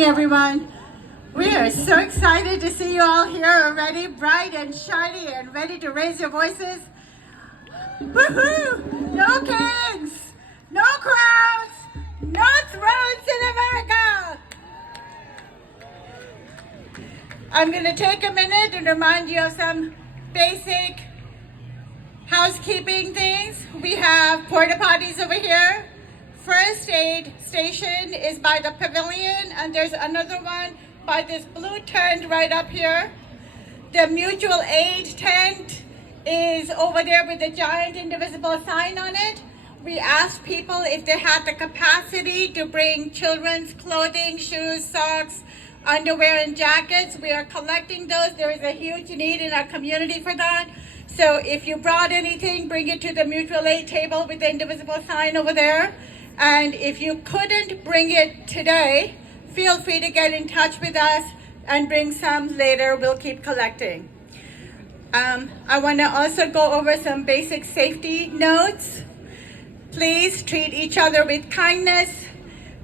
Everyone, we are so excited to see you all here already, bright and shiny and ready to raise your voices. Woohoo! No kings, no crowns, no thrones in America! I'm going to take a minute and remind you of some basic housekeeping things. We have porta potties over here. First aid station is by the pavilion, and there's another one by this blue tent right up here. The mutual aid tent is over there with the giant indivisible sign on it. We asked people if they had the capacity to bring children's clothing, shoes, socks, underwear, and jackets. We are collecting those. There is a huge need in our community for that. So if you brought anything, bring it to the mutual aid table with the indivisible sign over there. And if you couldn't bring it today, feel free to get in touch with us and bring some later. We'll keep collecting. I want to also go over some basic safety notes. Please treat each other with kindness.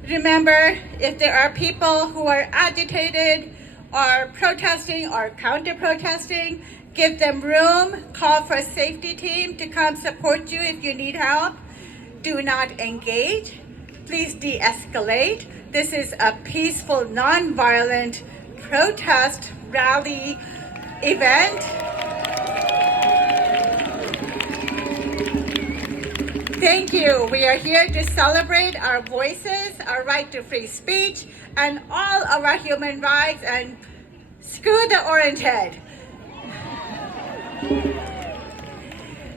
Remember, if there are people who are agitated or protesting or counter-protesting, give them room. Call for a safety team to come support you if you need help. Do not engage. Please de-escalate. This is a peaceful, non-violent protest rally event. Thank you. We are here to celebrate our voices, our right to free speech, and all of our human rights, and screw the orange head.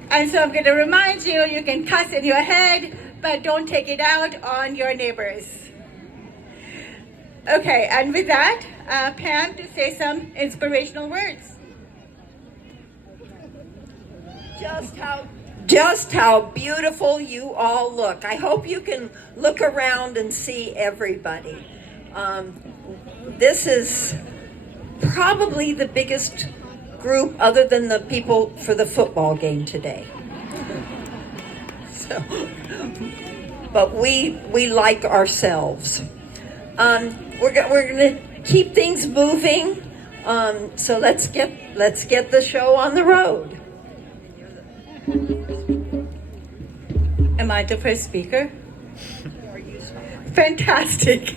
And so I'm going to remind you, you can cuss in your head, but don't take it out on your neighbors. Okay, and with that, Pam, to say some inspirational words. Just how beautiful you all look. I hope you can look around and see everybody. This is probably the biggest group other than the people for the football game today. So, but we like ourselves. We're going to keep things moving. So let's get the show on the road. Am I the first speaker? Fantastic.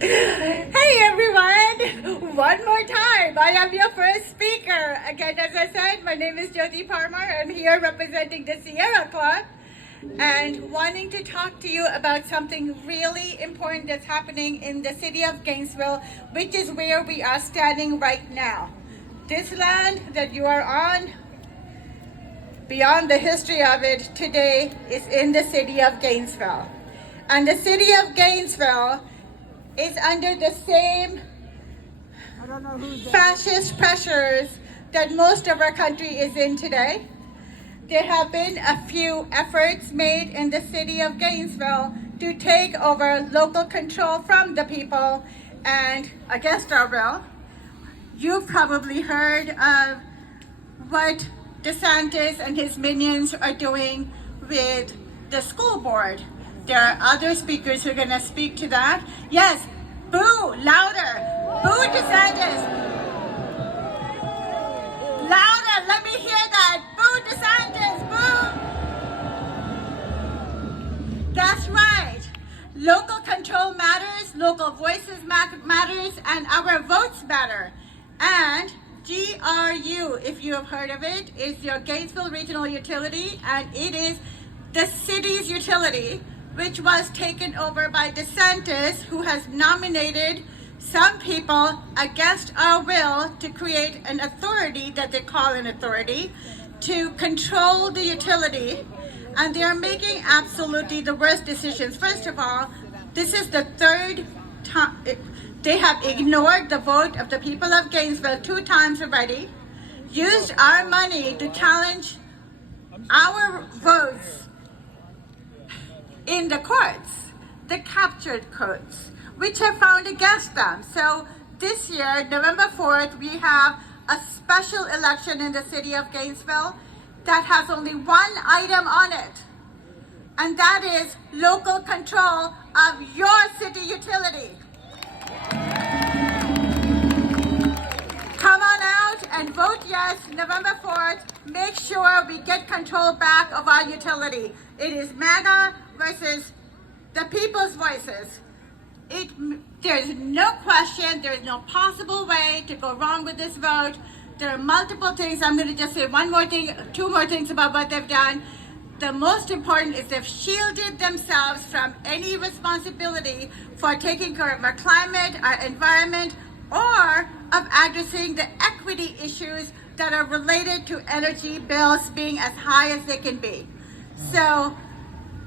Hey everyone, one more time. I am your first speaker. Again, as I said, my name is Jyoti Parmar. I'm here representing the Sierra Club and wanting to talk to you about something really important that's happening in the city of Gainesville, which is where we are standing right now. This land that you are on, beyond the history of it today, is in the city of Gainesville. And the city of Gainesville is under the same fascist pressures that most of our country is in today. There have been a few efforts made in the city of Gainesville to take over local control from the people and against our will. You've probably heard of what DeSantis and his minions are doing with the school board. There are other speakers who are going to speak to that. Yes, boo, louder. Boo DeSantis. Louder, let me hear that. Boo DeSantis, boo. That's right. Local control matters, local voices matters, and our votes matter. And GRU, if you have heard of it, is your Gainesville Regional Utility, and it is the city's utility, which was taken over by DeSantis, who has nominated some people against our will to create an authority that they call an authority to control the utility. And they are making absolutely the worst decisions. First of all, this is the third time they have ignored the vote of the people of Gainesville 2 times already, used our money to challenge our votes in the courts, the captured courts, which have found against them. So this year, November 4th, we have a special election in the city of Gainesville that has only one item on it, and that is local control of your city utility. make sure we get control back of our utility. It is MAGA versus the people's voices. There's no question, there's no possible way to go wrong with this vote. There are multiple things. I'm going to just say one more thing, two more things about what they've done. The most important is they've shielded themselves from any responsibility for taking care of our climate, our environment, or of addressing the equity issues that are related to energy bills being as high as they can be. So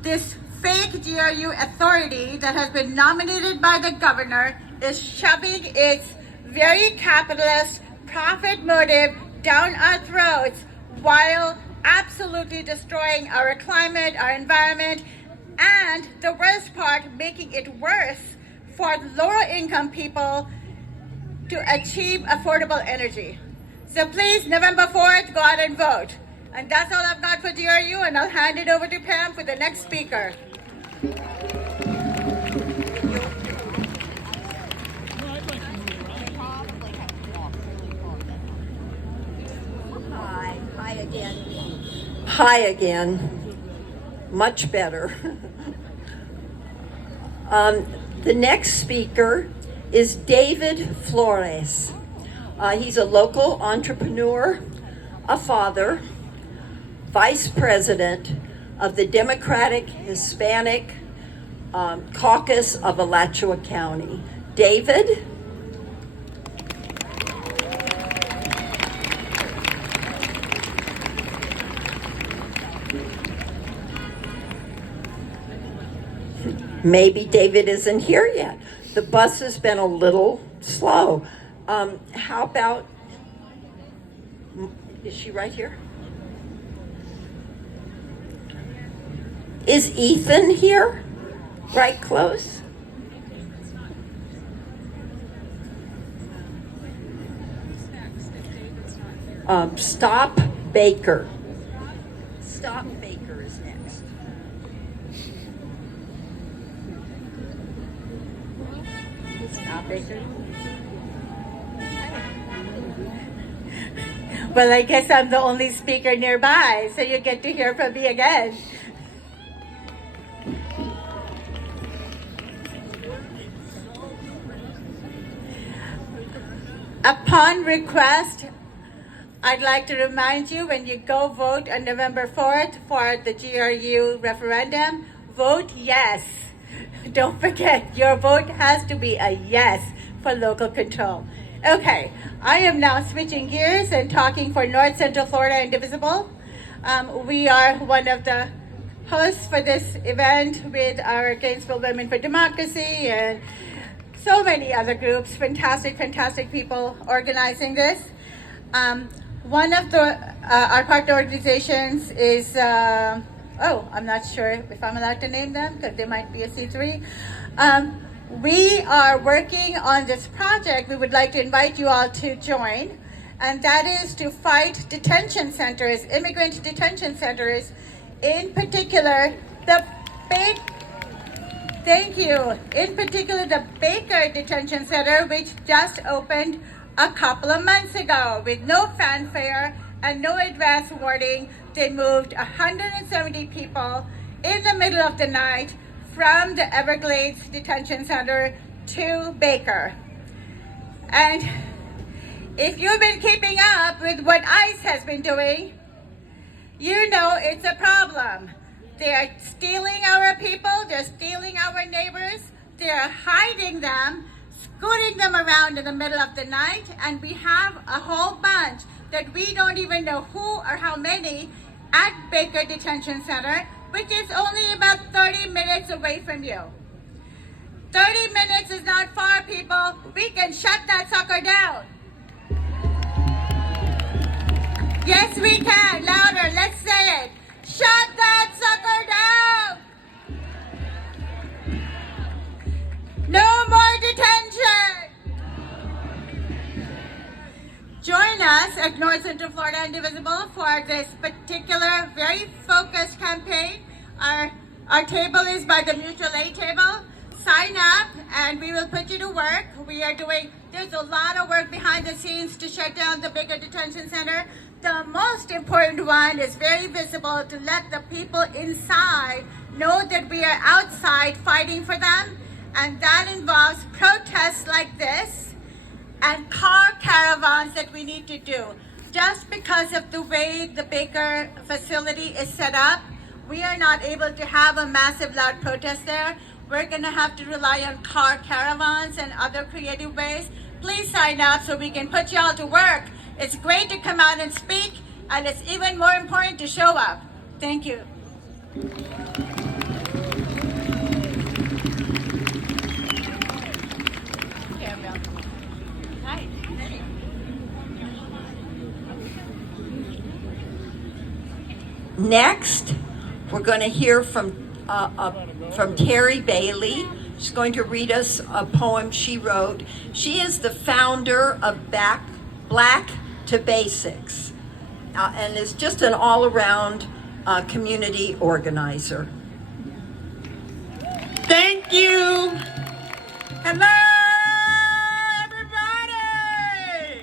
this fake GRU authority that has been nominated by the governor is shoving its very capitalist profit motive down our throats while absolutely destroying our climate, our environment, and the worst part, making it worse for lower income people to achieve affordable energy. So please, November 4th, go out and vote. And that's all I've got for GRU, and I'll hand it over to Pam for the next speaker. Hi again. Hi again. Much better. The next speaker is David Flores. He's a local entrepreneur, a father, vice president of the Democratic Hispanic Caucus of Alachua County. David? Maybe David isn't here yet. The bus has been a little slow. How about, is she right here? Is Ethan here? Right close? Stop Baker. Stop Baker is next. Stop Baker. Well, I guess I'm the only speaker nearby, so you get to hear from me again. Upon request, I'd like to remind you when you go vote on November 4th for the GRU referendum, vote yes. Don't forget, your vote has to be a yes for local control. Okay, I am now switching gears and talking for North Central Florida Indivisible. We are one of the hosts for this event with our Gainesville Women for Democracy and so many other groups, fantastic people organizing this. One of our partner organizations is, I'm not sure if I'm allowed to name them because they might be a C3. We are working on this project. We would like to invite you all to join, and that is to fight detention centers, immigrant detention centers, in particular the Baker Detention Center, which just opened a couple of months ago with no fanfare and no advance warning. They moved 170 people in the middle of the night from the Everglades Detention Center to Baker. And if you've been keeping up with what ICE has been doing, you know it's a problem. They're stealing our people, they're stealing our neighbors, they're hiding them, scooting them around in the middle of the night, and we have a whole bunch that we don't even know who or how many at Baker Detention Center, which is only about 30 minutes away from you. 30 minutes is not far, people. We can shut that sucker down. Yes, we can. Louder, let's say it. Shut that sucker down. No more detention. Join us at North Central Florida Indivisible for this particular very focused campaign. Our table is by the mutual aid table. Sign up and we will put you to work. There's a lot of work behind the scenes to shut down the Baker Detention Center. the most important one is very visible to let the people inside know that we are outside fighting for them. And that involves protests like this and car caravans that we need to do. Just because of the way the Baker facility is set up, we are not able to have a massive loud protest there. We're gonna have to rely on car caravans and other creative ways. Please sign up so we can put y'all to work. It's great to come out and speak, and it's even more important to show up. Thank you. Next, we're going to hear from Terry Bailey. She's going to read us a poem she wrote. She is the founder of Black to Basics and is just an all-around community organizer. Thank you. Hello, everybody.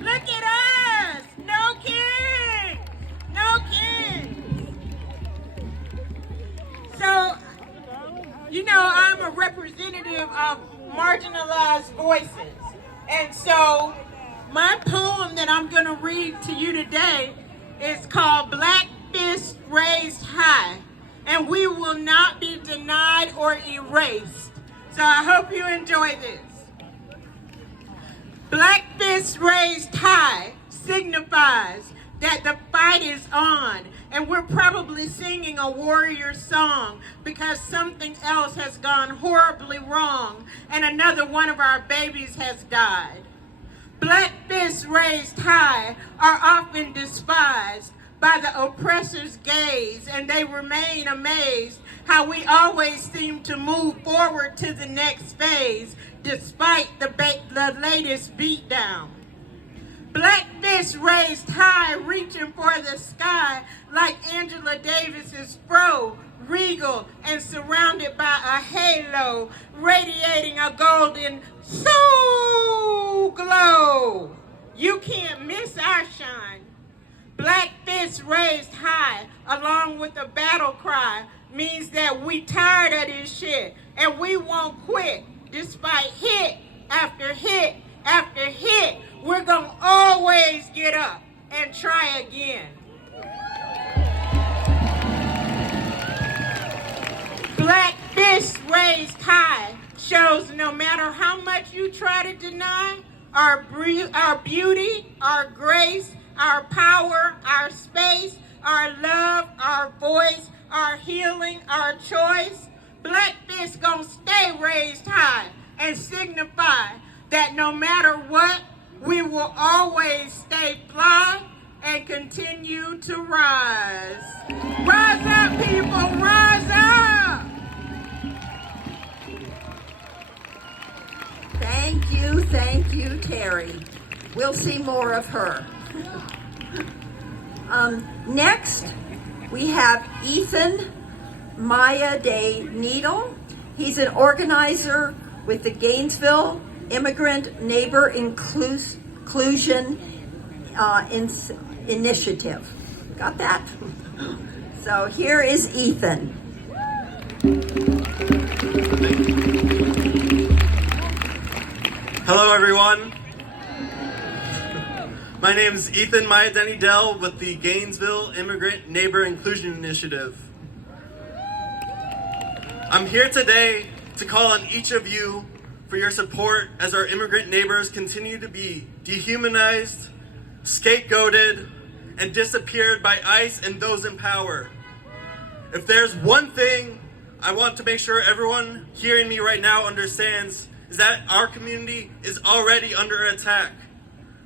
Look at us. No king. No king. So, you know, I'm a representative of marginalized voices. And so, my poem that I'm going to read to you today is called Black Fist Raised High. And we will not be denied or erased. So I hope you enjoy this. Black fist raised high signifies that the fight is on, and we're probably singing a warrior song because something else has gone horribly wrong and another one of our babies has died. Black fists raised high are often despised by the oppressor's gaze, and they remain amazed how we always seem to move forward to the next phase despite the latest beatdown. Black fists raised high, reaching for the sky like Angela Davis's fro, regal and surrounded by a halo, radiating a golden soul glow. You can't miss our shine. Black fists raised high, along with a battle cry, means that we tired of this shit and we won't quit. Despite hit after hit after hit, we're gonna always get up and try again. Black fists raised high shows no matter how much you try to deny, our beauty, our grace, our power, our space, our love, our voice, our healing, our choice. Black fists gonna stay raised high and signify that no matter what, we will always stay fly and continue to rise. Rise up, people, rise up! Thank you, Terry. We'll see more of her. Next, we have Ethan Maya de Needle. He's an organizer with the Gainesville Immigrant Neighbor Inclusion Initiative. Got that? So here is Ethan. Hello, everyone. My name is Ethan Maya Dell with the Gainesville Immigrant Neighbor Inclusion Initiative. I'm here today to call on each of you for your support as our immigrant neighbors continue to be dehumanized, scapegoated, and disappeared by ICE and those in power. If there's one thing I want to make sure everyone hearing me right now understands, is that our community is already under attack.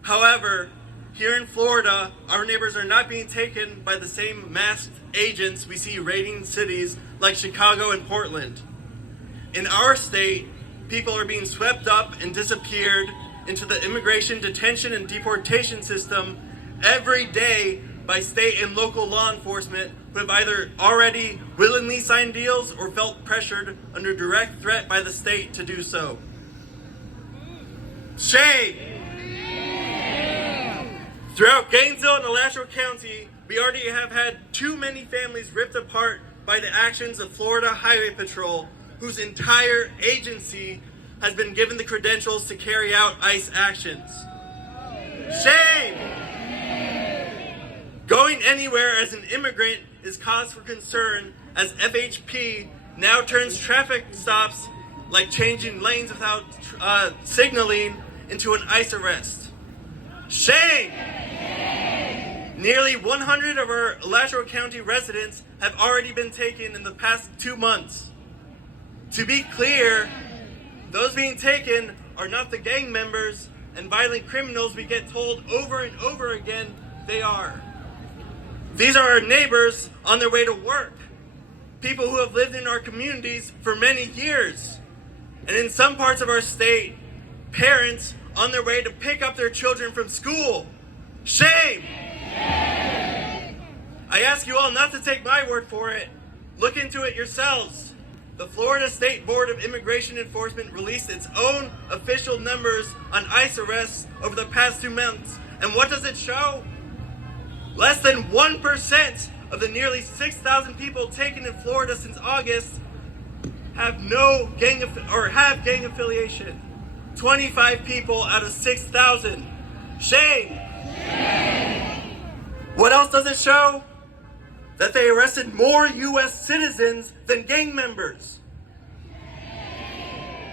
However, here in Florida, our neighbors are not being taken by the same masked agents we see raiding cities like Chicago and Portland. In our state, people are being swept up and disappeared into the immigration detention and deportation system every day by state and local law enforcement who have either already willingly signed deals or felt pressured under direct threat by the state to do so. Shame! Throughout Gainesville and Alachua County, we already have had too many families ripped apart by the actions of Florida Highway Patrol, whose entire agency has been given the credentials to carry out ICE actions. Shame! Going anywhere as an immigrant is cause for concern, as FHP now turns traffic stops like changing lanes without signaling into an ICE arrest. Shame! Nearly 100 of our Alachua County residents have already been taken in the past 2 months. To be clear, those being taken are not the gang members and violent criminals we get told over and over again they are. These are our neighbors on their way to work, people who have lived in our communities for many years, and in some parts of our state, parents on their way to pick up their children from school. Shame! I ask you all not to take my word for it. Look into it yourselves. The Florida State Board of Immigration Enforcement released its own official numbers on ICE arrests over the past 2 months. And what does it show? Less than 1% of the nearly 6,000 people taken in Florida since August have gang affiliation. 25 people out of 6,000. Shame! What else does it show? That they arrested more U.S. citizens than gang members.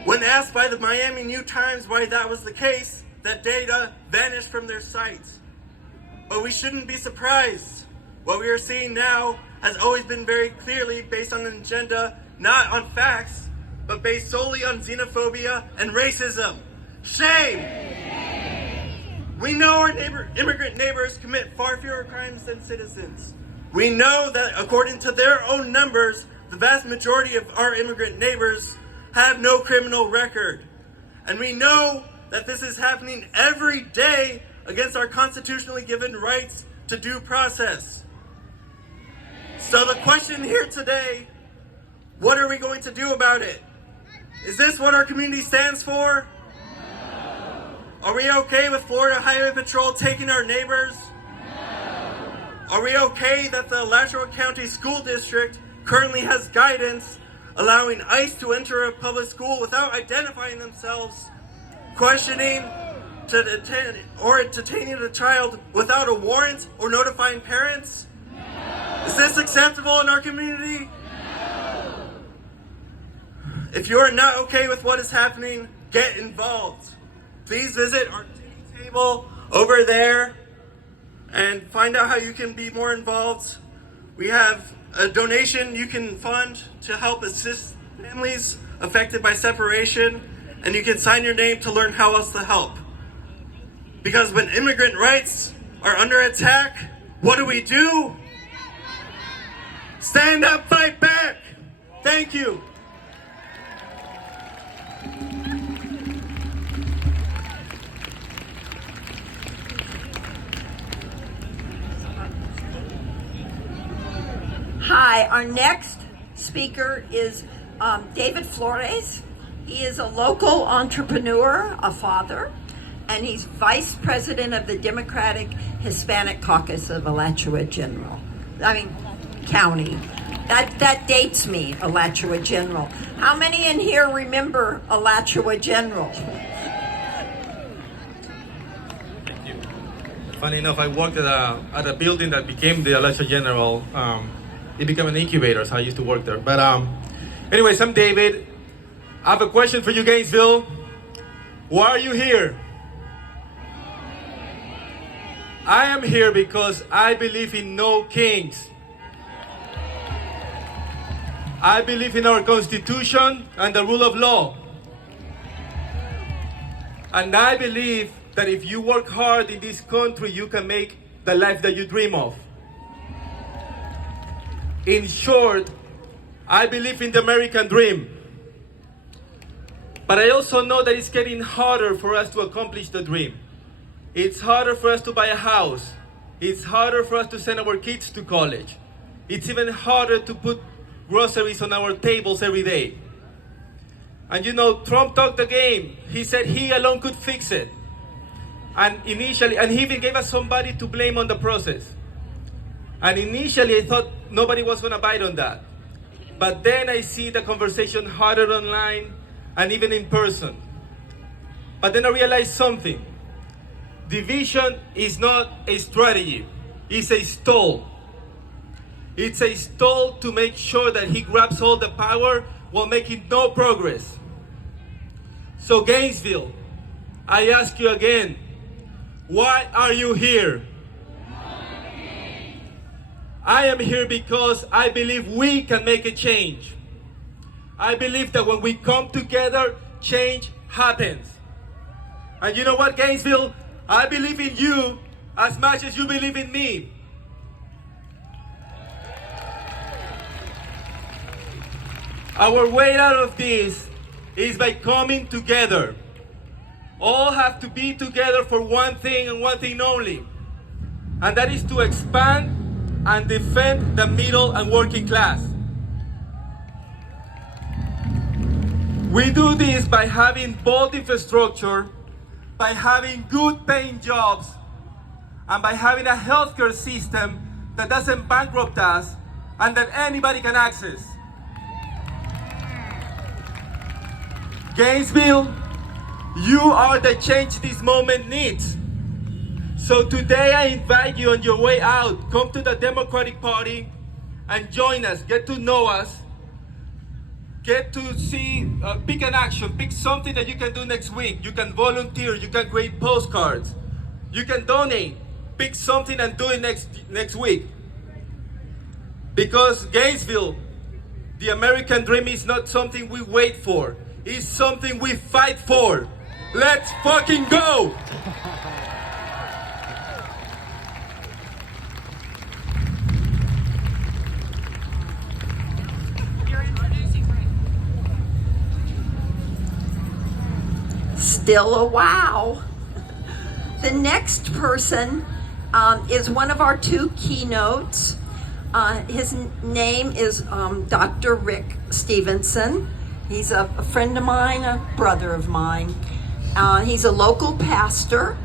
When asked by the Miami New Times why that was the case, that data vanished from their sites. But we shouldn't be surprised. What we are seeing now has always been very clearly based on an agenda, not on facts, but based solely on xenophobia and racism. Shame! We know our immigrant neighbors commit far fewer crimes than citizens. We know that according to their own numbers, the vast majority of our immigrant neighbors have no criminal record. And we know that this is happening every day against our constitutionally given rights to due process. So the question here today, what are we going to do about it? Is this what our community stands for? Are we okay with Florida Highway Patrol taking our neighbors? Are we okay that the Alachua County School District currently has guidance allowing ICE to enter a public school without identifying themselves, questioning or detaining a child without a warrant or notifying parents? Is this acceptable in our community? If you are not okay with what is happening, get involved. Please visit our table over there and find out how you can be more involved. We have a donation you can fund to help assist families affected by separation, and you can sign your name to learn how else to help. Because when immigrant rights are under attack, what do? Stand up, fight back! Thank you. Hi, our next speaker is David Flores. He is a local entrepreneur, a father, and he's vice president of the Democratic Hispanic Caucus of Alachua County. That dates me, Alachua General. How many in here remember Alachua General? Thank you. Funny enough, I worked at a building that became the Alachua General. It became an incubator, so I used to work there. But anyways, I'm David. I have a question for you, Gainesville. Why are you here? I am here because I believe in no kings. I believe in our Constitution and the rule of law. And I believe that if you work hard in this country, you can make the life that you dream of. In short, I believe in the American dream. But I also know that it's getting harder for us to accomplish the dream. It's harder for us to buy a house. It's harder for us to send our kids to college. It's even harder to put groceries on our tables every day. And you know, Trump talked the game. He said he alone could fix it. And initially, and he even gave us somebody to blame on the process. And initially, I thought nobody was going to bite on that. But then I see the conversation harder online and even in person. But then I realized something. Division is not a strategy. It's a stall. It's a stall to make sure that he grabs all the power while making no progress. So Gainesville, I ask you again, why are you here? I am here because I believe we can make a change. I believe that when we come together, change happens. And you know what, Gainesville? I believe in you as much as you believe in me. Our way out of this is by coming together. All have to be together for one thing and one thing only. And that is to expand and defend the middle and working class. We do this by having bold infrastructure, by having good paying jobs, and by having a healthcare system that doesn't bankrupt us and that anybody can access. Gainesville, you are the change this moment needs. So today I invite you on your way out, come to the Democratic Party and join us, get to know us, get to see, pick an action, pick something that you can do next week. You can volunteer, you can create postcards, you can donate, pick something and do it next week. Because Gainesville, the American dream is not something we wait for, it's something we fight for. Let's fucking go! Still a wow. The next person is one of our two keynotes. His name is Dr. Rick Stevenson. He's a friend of mine, a brother of mine. He's a local pastor.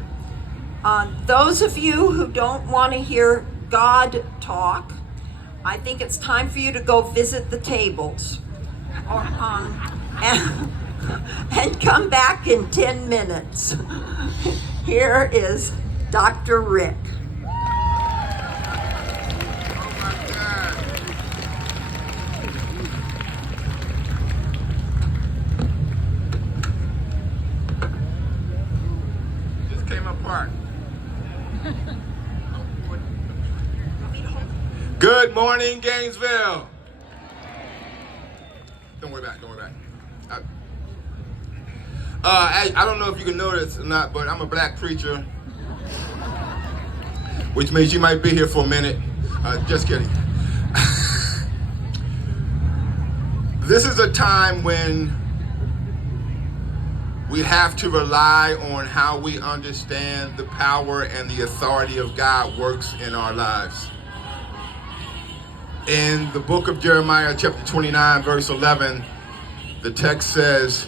Those of you who don't want to hear God talk, I think it's time for you to go visit the tables. And come back in 10 minutes. Here is Dr. Rick. Just came apart. Good morning, Gainesville. Don't worry about it, don't worry about it. I don't know if you can notice or not, but I'm a black preacher, which means you might be here for a minute. Just kidding. This is a time when we have to rely on how we understand the power and the authority of God works in our lives. In the book of Jeremiah, chapter 29, verse 11, the text says,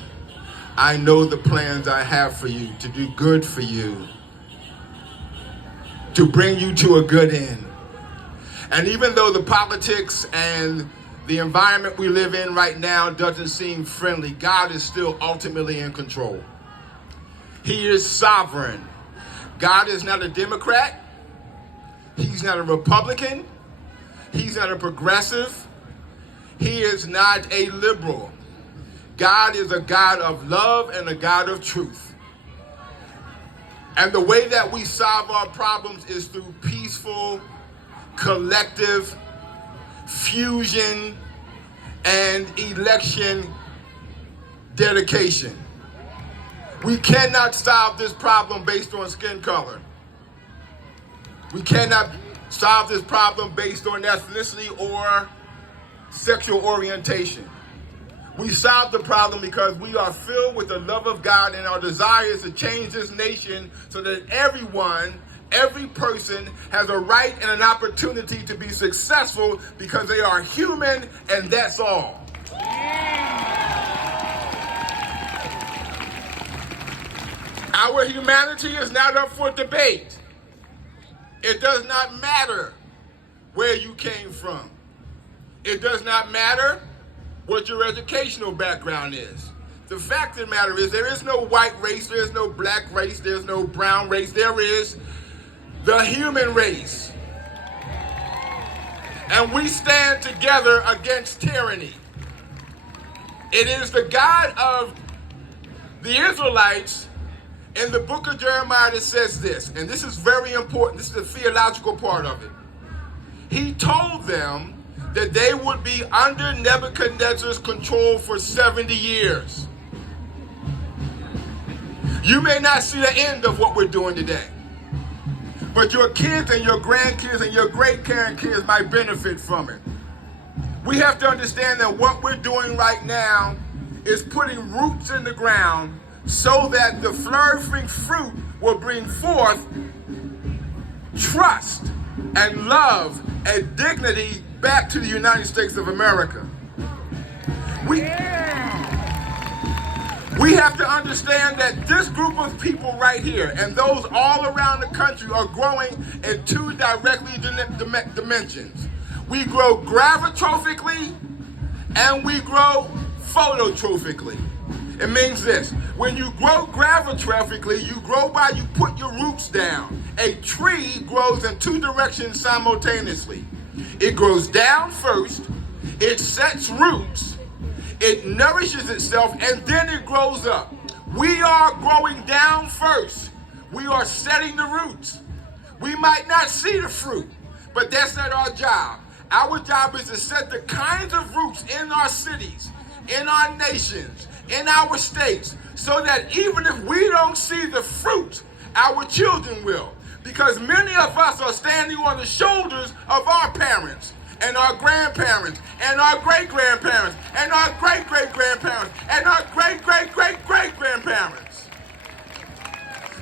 I know the plans I have for you, to do good for you, to bring you to a good end. And even though the politics and the environment we live in right now doesn't seem friendly, God is still ultimately in control. He is sovereign. God is not a Democrat. He's not a Republican. He's not a progressive. He is not a liberal. God is a God of love and a God of truth. And the way that we solve our problems is through peaceful, collective fusion and election dedication. We cannot solve this problem based on skin color. We cannot solve this problem based on ethnicity or sexual orientation. We solve the problem because we are filled with the love of God and our desire is to change this nation so that everyone, every person has a right and an opportunity to be successful because they are human and that's all. Our humanity is not up for debate. It does not matter where you came from. It does not matter what your educational background is. The fact of the matter is there is no white race, there is no black race, there's no brown race. There is the human race. And we stand together against tyranny. It is the God of the Israelites in the book of Jeremiah that says this, and this is very important. This is the theological part of it. He told them that they would be under Nebuchadnezzar's control for 70 years. You may not see the end of what we're doing today, but your kids and your grandkids and your great-grandkids might benefit from it. We have to understand that what we're doing right now is putting roots in the ground so that the flourishing fruit will bring forth trust and love and dignity back to the United States of America. We have to understand that this group of people right here and those all around the country are growing in two directly dimensions. We grow gravitrophically and we grow phototrophically. It means this: when you grow gravitrophically, you grow by you put your roots down. A tree grows in two directions simultaneously. It grows down first, it sets roots, it nourishes itself, and then it grows up. We are growing down first. We are setting the roots. We might not see the fruit, but that's not our job. Our job is to set the kinds of roots in our cities, in our nations, in our states, so that even if we don't see the fruit, our children will. Because many of us are standing on the shoulders of our parents and our grandparents and our great-grandparents and our great-great-grandparents and our great-great-great-great-grandparents.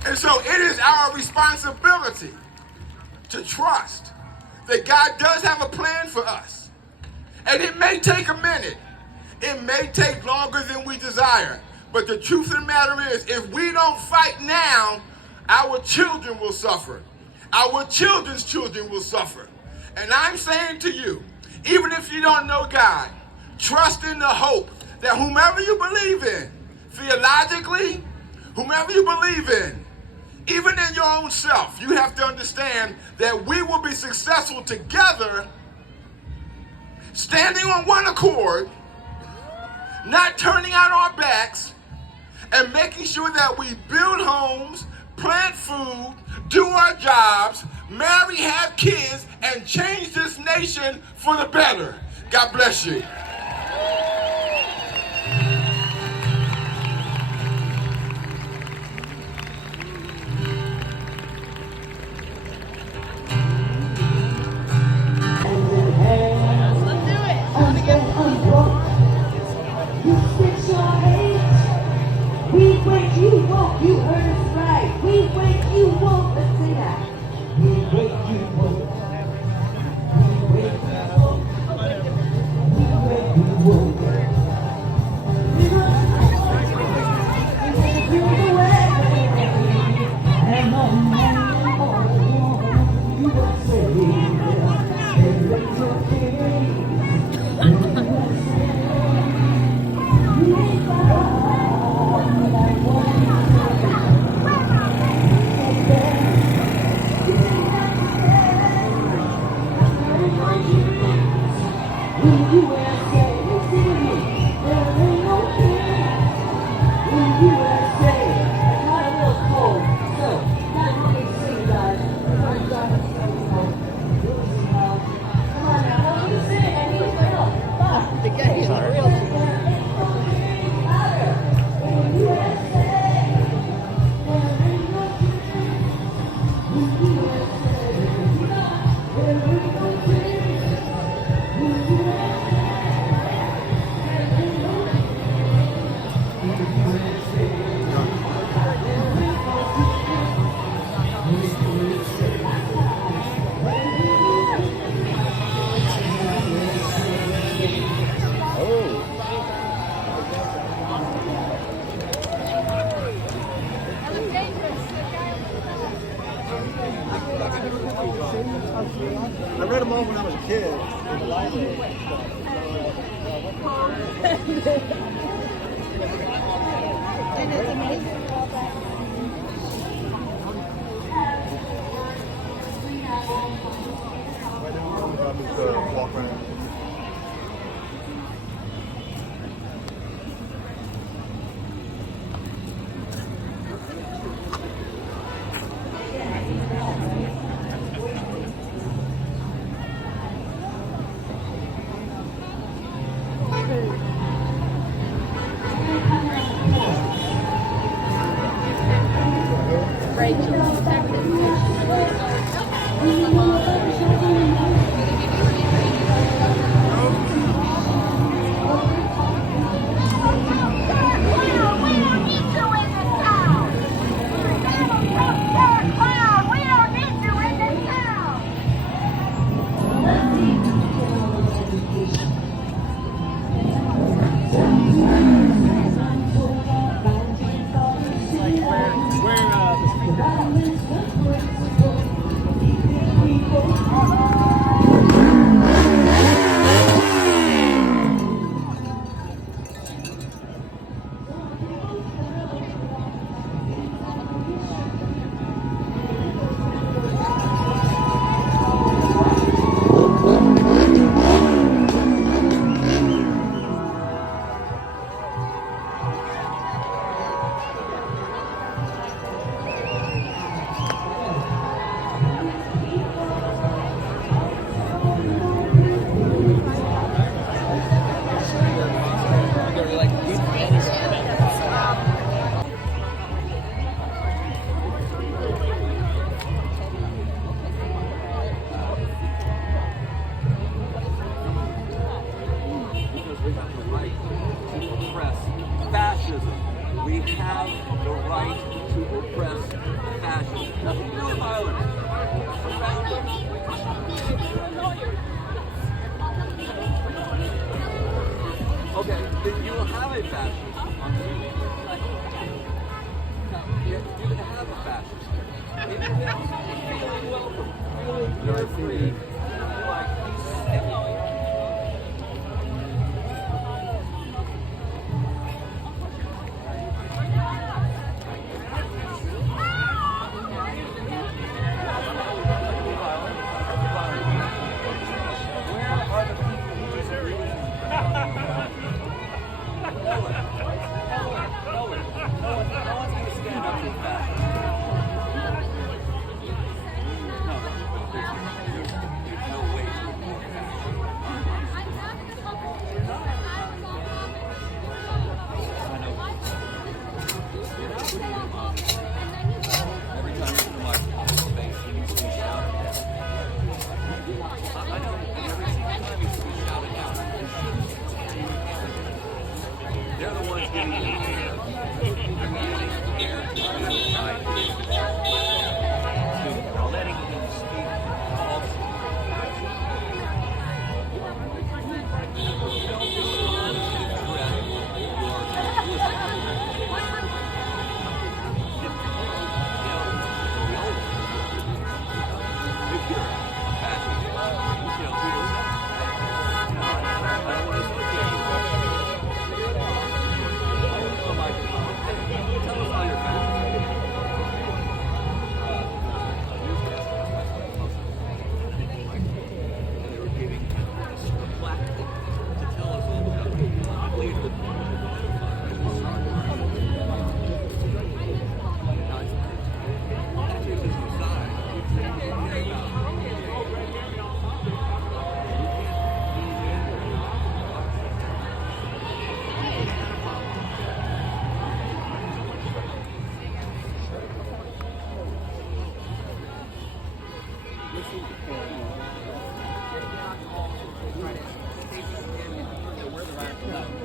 And so it is our responsibility to trust that God does have a plan for us. And it may take a minute. It may take longer than we desire. But the truth of the matter is, if we don't fight now, our children will suffer. Our children's children will suffer. And I'm saying to you, even if you don't know God, trust in the hope that whomever you believe in, theologically, whomever you believe in, even in your own self, you have to understand that we will be successful together, standing on one accord, not turning out our backs, and making sure that we build homes, plant food, do our jobs, marry, have kids, and change this nation for the better. God bless you. You heard us right. We wait, you won't. Let's say that. We wait, you won't. We wait, you won't. We wait, you won't. You the way. And no man you will say, and it's okay. You will say, you ain't found like what you say. I read them all when I was a kid in the library. And it's amazing. Walk around.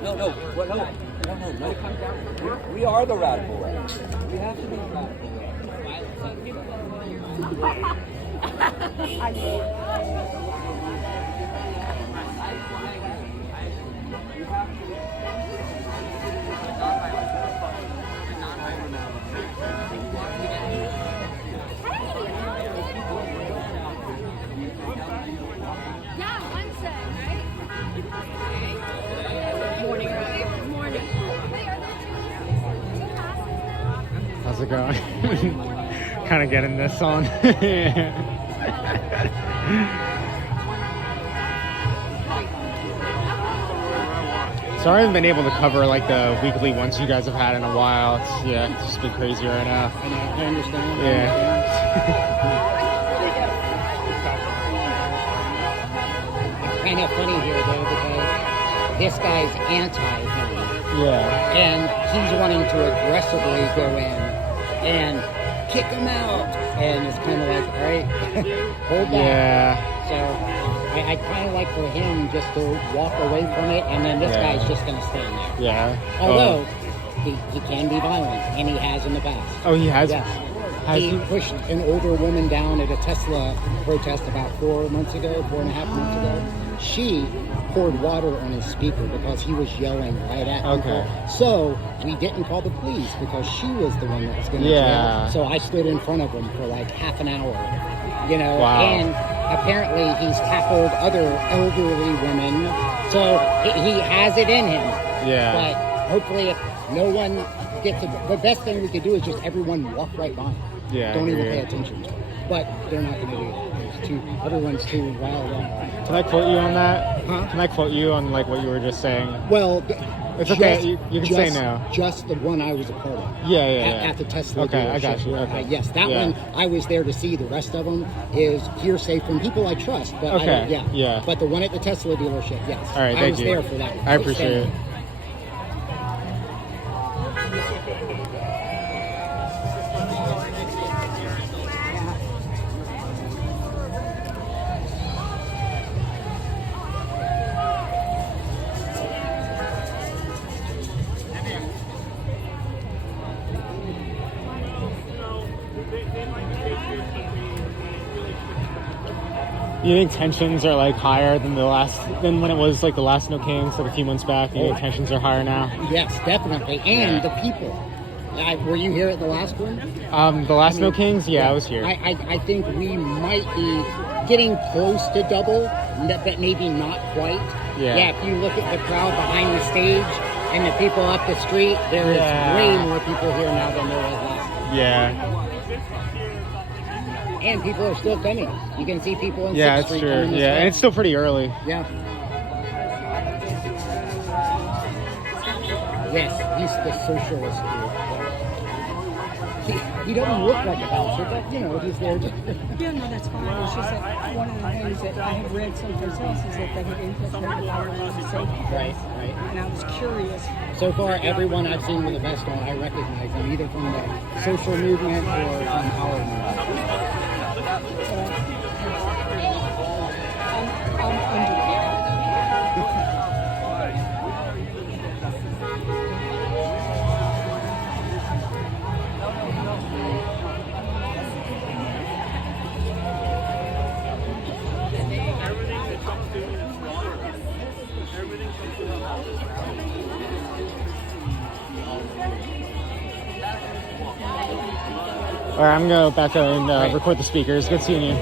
No. We are the radical right. We have to be radical right. How's it going? Kind of getting this on. Sorry I haven't been able to cover like the weekly ones you guys have had in a while. It's just been crazy right now. I understand. Yeah. It's kind of funny here though because this guy's anti-him. Yeah. And he's wanting to aggressively go in and kick him out. And it's kind of like, all right, hold back. Yeah. So I kind of like for him just to walk away from it, and then this guy's just going to stand there. Yeah. Although he can be violent, and he has in the past. Oh, he has? Yes. Has he pushed an older woman down at a Tesla protest about 4.5 months ago. She poured water on his speaker because he was yelling right at people. So we didn't call the police because she was the one that was going to jail. So I stood in front of him for like half an hour, you know. Wow. And apparently he's tackled other elderly women, so he has it in him. Yeah. But hopefully, if no one gets it, the best thing we could do is just everyone walk right by. Yeah. Don't even pay attention to it. But they're not going to do that. Everyone's too riled up. Can I quote you on that? Huh? Can I quote you on like what you were just saying? Well, it's okay. You can say no. Just the one I was a part of. Yeah. At the Tesla Okay, I dealership. got you. Okay. Yes, that one I was there to see. The rest of them is hearsay from people I trust. But Yeah. But the one at the Tesla dealership, yes. All right, I thank was you. there for that one. I appreciate it. You think tensions are like higher than than when it was like the last No Kings like a few months back? You think tensions are higher now? Yes, definitely. And the people. Were you here at the last one? The last No Kings? Yeah, I was here. I think we might be getting close to double, but maybe not quite. Yeah. If you look at the crowd behind the stage and the people up the street, there is way more people here now than there was last time. Yeah. And people are still coming. You can see people in 6th Yeah, it's Street true. coming this Yeah, way. and it's still pretty early. Yeah. Yes, he's the socialist group. He doesn't look like a bouncer, but you know, he's there. Yeah, no, that's fine. It's just that one of the things that I have read someplace else is that they have infiltrated our own safety. Right. And I was curious. So far, everyone I've seen with a vest on, I recognize them either from the social movement or from our movement. I'm under. All right, I'm gonna go back and record the speakers. Good seeing you.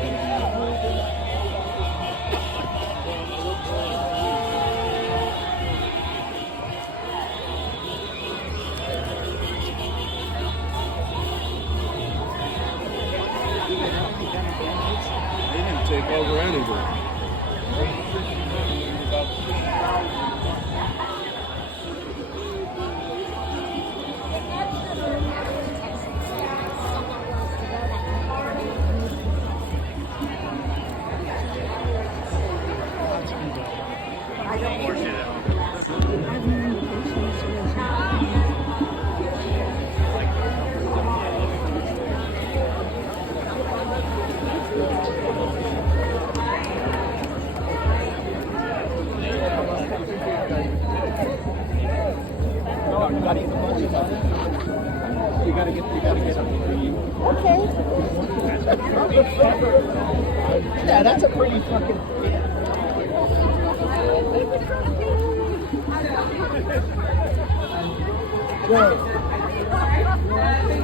They didn't take over anyway. You gotta get up. Okay. Yeah, that's a pretty fucking. We've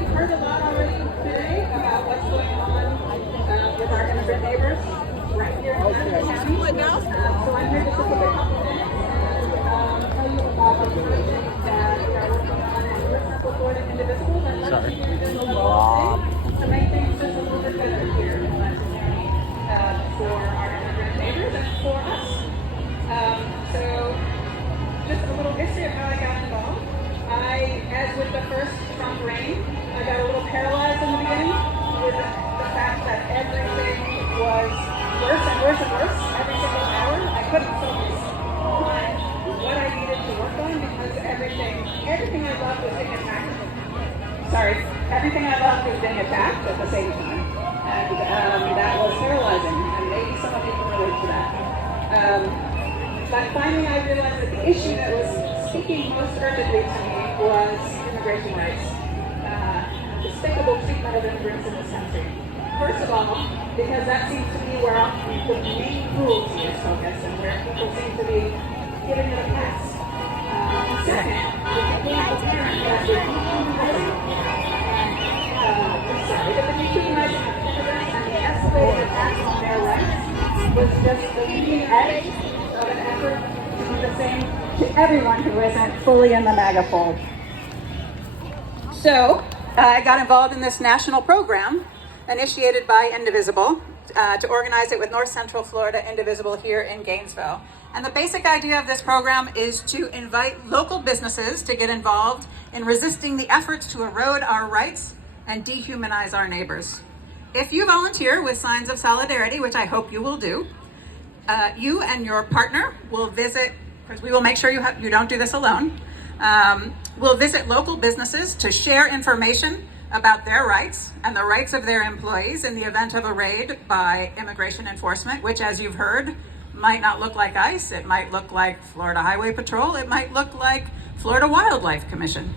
heard a lot already today about what's going on with our immigrant neighbors right here in Gainesville County. So I'm here to just tell you about the situation that we are working on with Central Florida individuals. Sorry. everything I loved was being attacked at the same time. And that was paralyzing, and maybe some of you can relate to that. But finally I realized that the issue that was speaking most urgently to me was immigration rights. Despicable treatment of immigrants in this country. First of all, because that seems to be where the main cruelty is focused and where people seem to be giving it a pass. Second, the apparent that the dehumanizing of immigrants and the escalated attacks on their rights was just the leading edge of an effort to do the same to everyone who isn't fully in the MAGA fold. So, I got involved in this national program initiated by Indivisible to organize it with North Central Florida Indivisible here in Gainesville. And the basic idea of this program is to invite local businesses to get involved in resisting the efforts to erode our rights and dehumanize our neighbors. If you volunteer with signs of solidarity, which I hope you will do, you and your partner will visit, because we will make sure you don't do this alone, we'll visit local businesses to share information about their rights and the rights of their employees in the event of a raid by immigration enforcement, which, as you've heard, might not look like ICE. It might look like Florida Highway Patrol. It might look like Florida Wildlife Commission.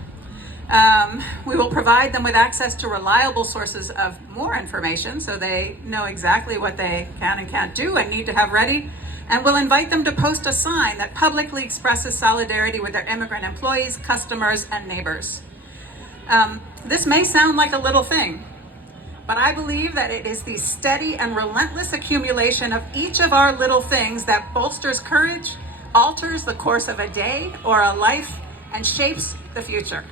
We will provide them with access to reliable sources of more information so they know exactly what they can and can't do and need to have ready. And we'll invite them to post a sign that publicly expresses solidarity with their immigrant employees, customers, and neighbors. This may sound like a little thing, but I believe that it is the steady and relentless accumulation of each of our little things that bolsters courage, alters the course of a day or a life, and shapes the future.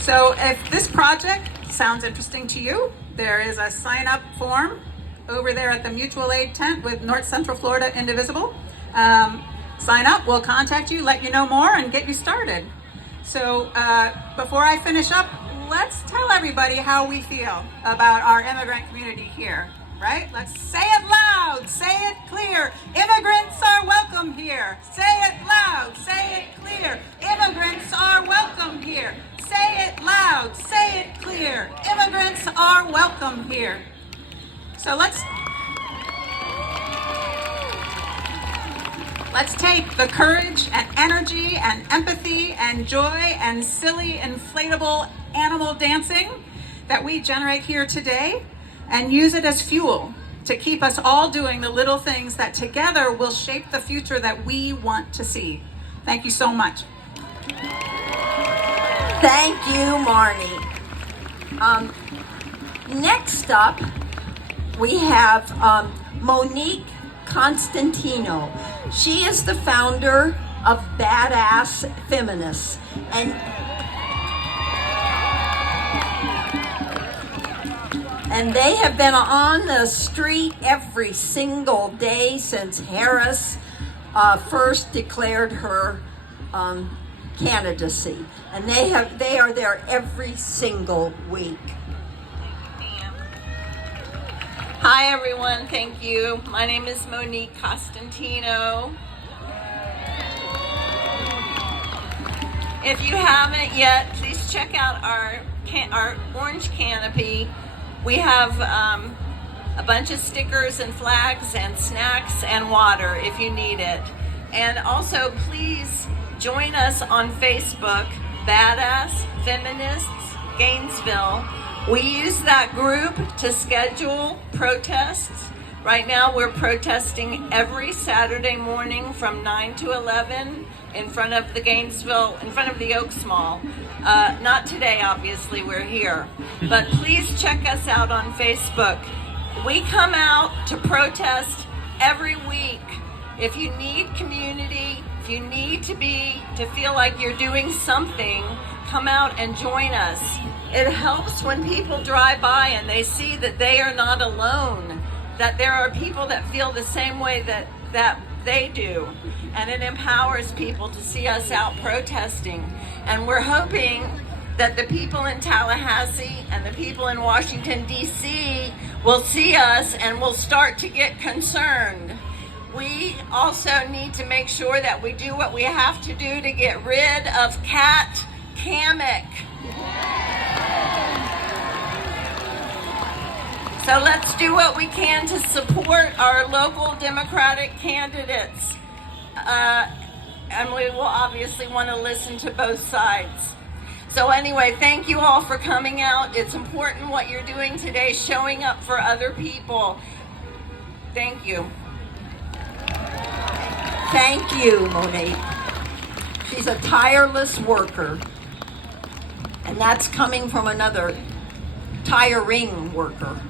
So if this project sounds interesting to you, there is a sign-up form over there at the mutual aid tent with North Central Florida Indivisible. Sign up, we'll contact you, let you know more, and get you started. So before I finish up, let's tell everybody how we feel about our immigrant community here, right? Let's say it loud, say it clear. Immigrants are welcome here. Say it loud, say it clear. Immigrants are welcome here. Say it loud, say it clear. Immigrants are welcome here. So let's take the courage and energy and empathy and joy and silly inflatable animal dancing that we generate here today and use it as fuel to keep us all doing the little things that together will shape the future that we want to see. Thank you so much. Thank you, Marnie. Next up, we have Monique Constantino. She is the founder of Badass Feminists, and they have been on the street every single day since Harris first declared her candidacy, and they are there every single week. Hi everyone, thank you. My name is Monique Costantino. If you haven't yet, please check out our orange canopy. We have a bunch of stickers and flags and snacks and water if you need it. And also please join us on Facebook, Badass Feminists Gainesville. We use that group to schedule protests. Right now we're protesting every Saturday morning from 9 to 11 in front of the Oaks Mall. Not today, obviously, we're here. But please check us out on Facebook. We come out to protest every week. If you need community, if you need to feel like you're doing something, come out and join us. It helps when people drive by and they see that they are not alone, that there are people that feel the same way that they do. And it empowers people to see us out protesting. And we're hoping that the people in Tallahassee and the people in Washington, D.C. will see us and will start to get concerned. We also need to make sure that we do what we have to do to get rid of Kat Kamick. So let's do what we can to support our local Democratic candidates. And we will obviously want to listen to both sides. So anyway, thank you all for coming out. It's important what you're doing today, showing up for other people. Thank you. Thank you, Monique. She's a tireless worker. And that's coming from another tiring worker.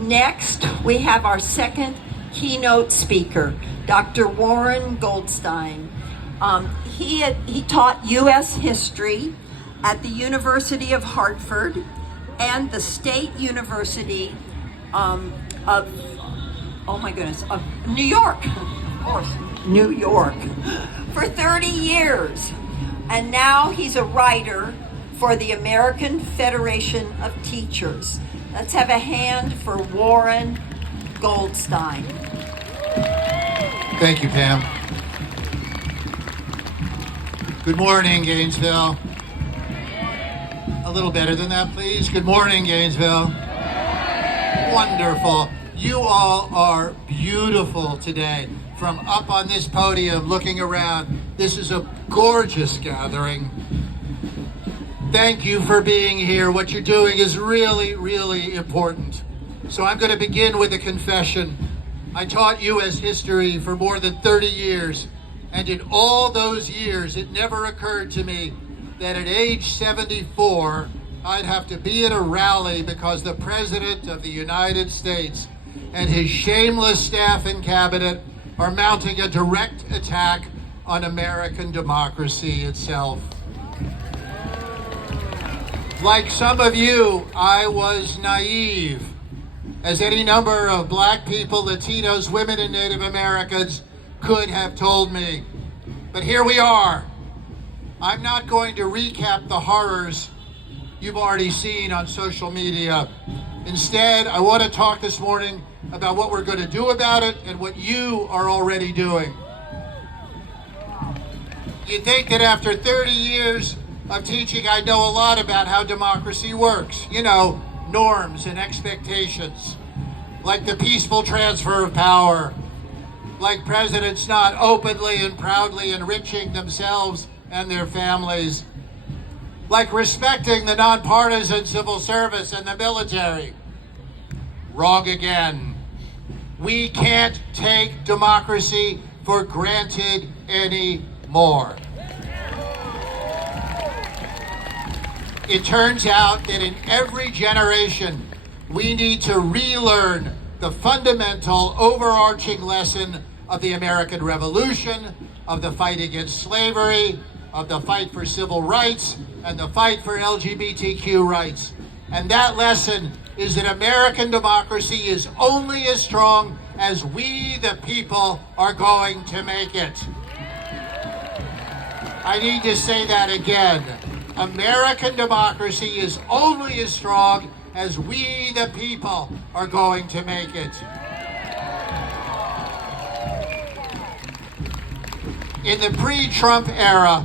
Next, we have our second keynote speaker, Dr. Warren Goldstein. He taught U.S. history at the University of Hartford and the State University of New York, of course, New York, for 30 years. And now he's a writer for the American Federation of Teachers. Let's have a hand for Warren Goldstein. Thank you, Pam. Good morning, Gainesville. A little better than that, please. Good morning, Gainesville. Wonderful. You all are beautiful today. From up on this podium, looking around, this is a gorgeous gathering. Thank you for being here. What you're doing is really, really important. So I'm going to begin with a confession. I taught U.S. history for more than 30 years, and in all those years, it never occurred to me that at age 74, I'd have to be at a rally because the President of the United States and his shameless staff and cabinet are mounting a direct attack on American democracy itself. Like some of you, I was naive, as any number of black people, Latinos, women, and Native Americans could have told me. But here we are. I'm not going to recap the horrors you've already seen on social media. Instead, I want to talk this morning about what we're going to do about it and what you are already doing. You'd think that after 30 years of teaching, I know a lot about how democracy works. You know, norms and expectations, like the peaceful transfer of power, like presidents not openly and proudly enriching themselves and their families, like respecting the nonpartisan civil service and the military. Wrong again. We can't take democracy for granted anymore. It turns out that in every generation, we need to relearn the fundamental overarching lesson of the American Revolution, of the fight against slavery, of the fight for civil rights, and the fight for LGBTQ rights. And that lesson is that American democracy is only as strong as we, the people, are going to make it. I need to say that again. American democracy is only as strong as we, the people, are going to make it. In the pre-Trump era,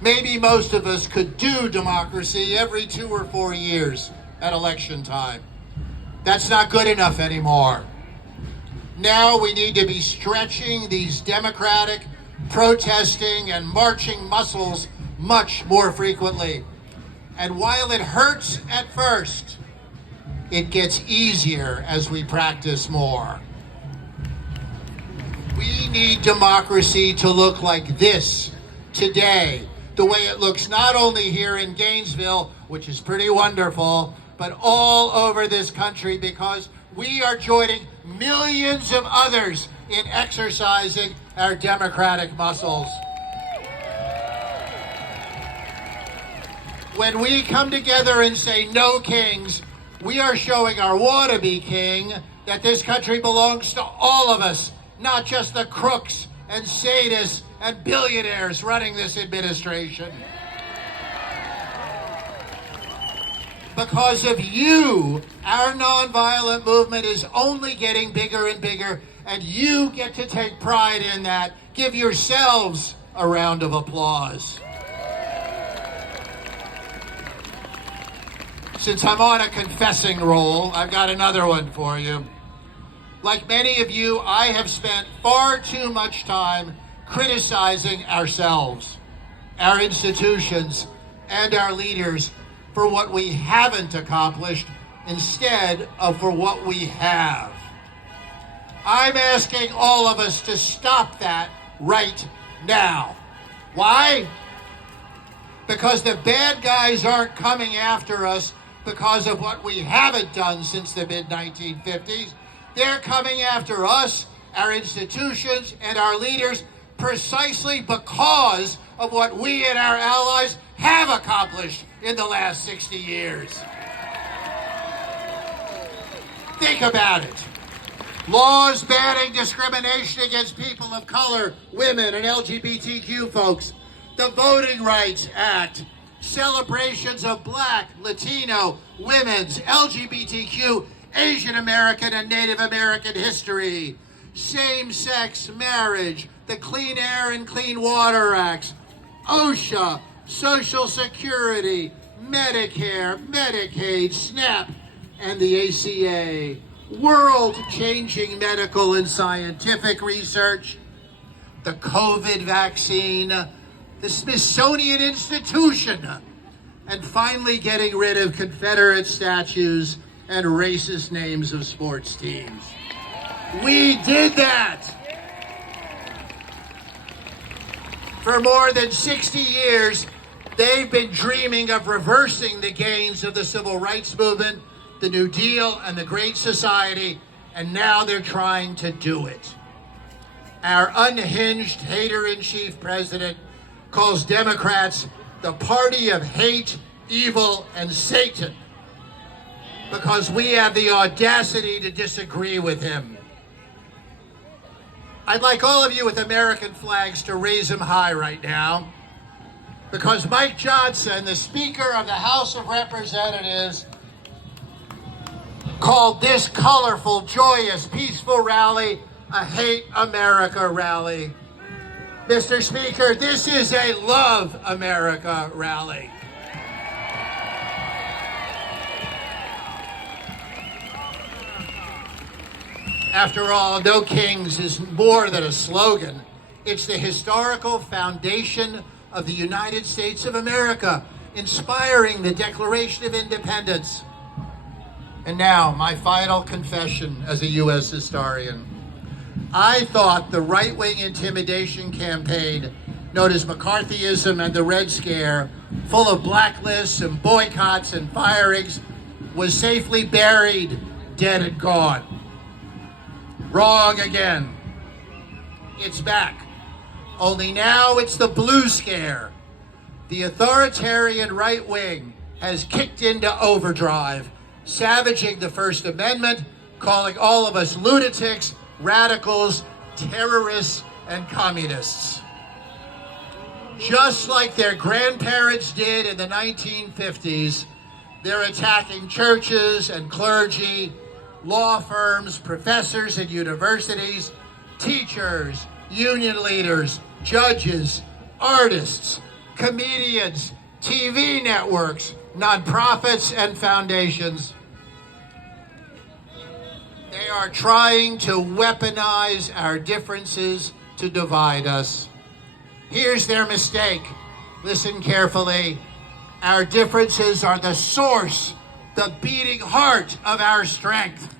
maybe most of us could do democracy every 2 or 4 years at election time. That's not good enough anymore. Now we need to be stretching these democratic, protesting, and marching muscles much more frequently. And while it hurts at first, it gets easier as we practice more. We need democracy to look like this today, the way it looks not only here in Gainesville, which is pretty wonderful, but all over this country, because we are joining millions of others in exercising our democratic muscles. When we come together and say no kings, we are showing our wannabe king that this country belongs to all of us, not just the crooks and sadists and billionaires running this administration. Because of you, our nonviolent movement is only getting bigger and bigger, and you get to take pride in that. Give yourselves a round of applause. Since I'm on a confessing roll, I've got another one for you. Like many of you, I have spent far too much time criticizing ourselves, our institutions, and our leaders for what we haven't accomplished instead of for what we have. I'm asking all of us to stop that right now. Why? Because the bad guys aren't coming after us because of what we haven't done since the mid-1950s. They're coming after us, our institutions, and our leaders precisely because of what we and our allies have accomplished in the last 60 years. Think about it. Laws banning discrimination against people of color, women, and LGBTQ folks. The Voting Rights Act. Celebrations of Black, Latino, women's, LGBTQ, Asian American, and Native American history. Same-sex marriage. The Clean Air and Clean Water Acts. OSHA. Social Security. Medicare, Medicaid, SNAP, and the ACA. World-changing medical and scientific research, the COVID vaccine, the Smithsonian Institution, and finally getting rid of Confederate statues and racist names of sports teams. We did that. For more than 60 years, they've been dreaming of reversing the gains of the Civil Rights Movement, the New Deal, and the Great Society, and now they're trying to do it. Our unhinged hater-in-chief president calls Democrats the party of hate, evil, and Satan because we have the audacity to disagree with him. I'd like all of you with American flags to raise them high right now because Mike Johnson, the Speaker of the House of Representatives, called this colorful, joyous, peaceful rally a Hate America rally. Mr. Speaker, this is a Love America rally. After all, No Kings is more than a slogan. It's the historical foundation of the United States of America, inspiring the Declaration of Independence. And now, my final confession as a U.S. historian. I thought the right-wing intimidation campaign, known as McCarthyism and the Red Scare, full of blacklists and boycotts and firings, was safely buried, dead and gone. Wrong again. It's back. Only now it's the Blue Scare. The authoritarian right wing has kicked into overdrive, savaging the First Amendment, calling all of us lunatics, radicals, terrorists, and communists. Just like their grandparents did in the 1950s, they're attacking churches and clergy, law firms, professors and universities, teachers, union leaders, judges, artists, comedians, TV networks, nonprofits, and foundations. They are trying to weaponize our differences to divide us. Here's their mistake. Listen carefully. Our differences are the source, the beating heart of our strength.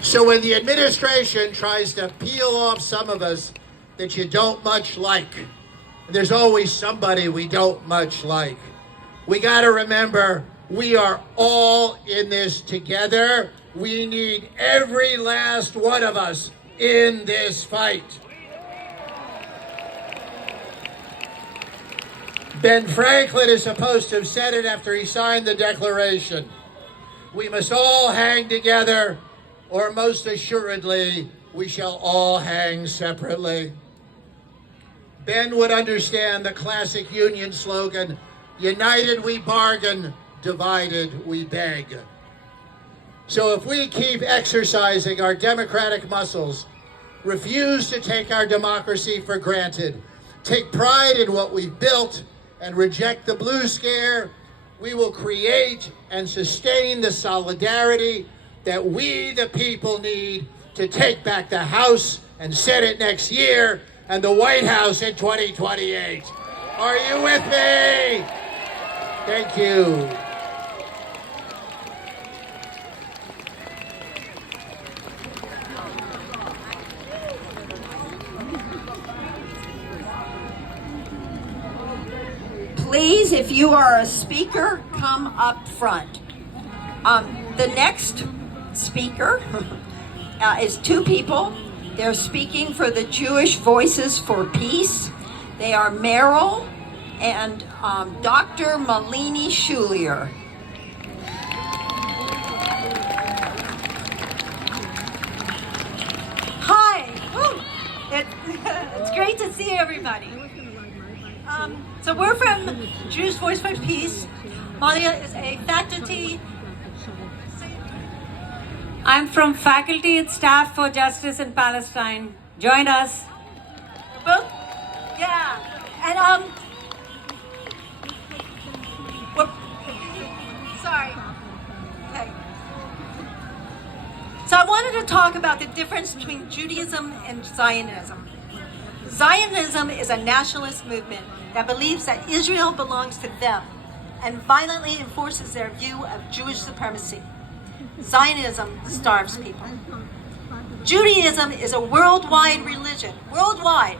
So when the administration tries to peel off some of us that you don't much like, and there's always somebody we don't much like, we got to remember we are all in this together. We need every last one of us in this fight. Ben Franklin is supposed to have said it after he signed the Declaration. We must all hang together, or most assuredly, we shall all hang separately. Ben would understand the classic union slogan, united we bargain, divided we beg. So if we keep exercising our democratic muscles, refuse to take our democracy for granted, take pride in what we've built, and reject the blue scare, we will create and sustain the solidarity that we, the people, need to take back the House and Senate next year and the White House in 2028. Are you with me? Thank you. Please, if you are a speaker, come up front. The next speaker is two people. They're speaking for the Jewish Voices for Peace. They are Meryl and Dr. Malini Shulier. Hi. It's great to see everybody. So we're from Jewish Voice for Peace. Malia is a faculty. I'm from Faculty and Staff for Justice in Palestine. Join us. Both? Yeah. And sorry. Okay. So I wanted to talk about the difference between Judaism and Zionism. Zionism is a nationalist movement that believes that Israel belongs to them and violently enforces their view of Jewish supremacy. Zionism starves people. Judaism is a worldwide religion. Worldwide.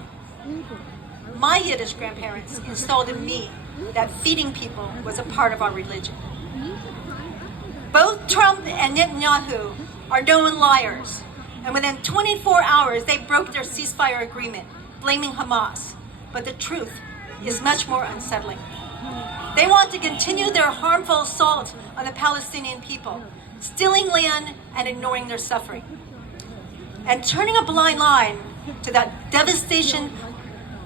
My Yiddish grandparents installed in me that feeding people was a part of our religion. Both Trump and Netanyahu are known liars, and within 24 hours they broke their ceasefire agreement, blaming Hamas. But the truth is much more unsettling. They want to continue their harmful assault on the Palestinian people, stealing land and ignoring their suffering. And turning a blind eye to that devastation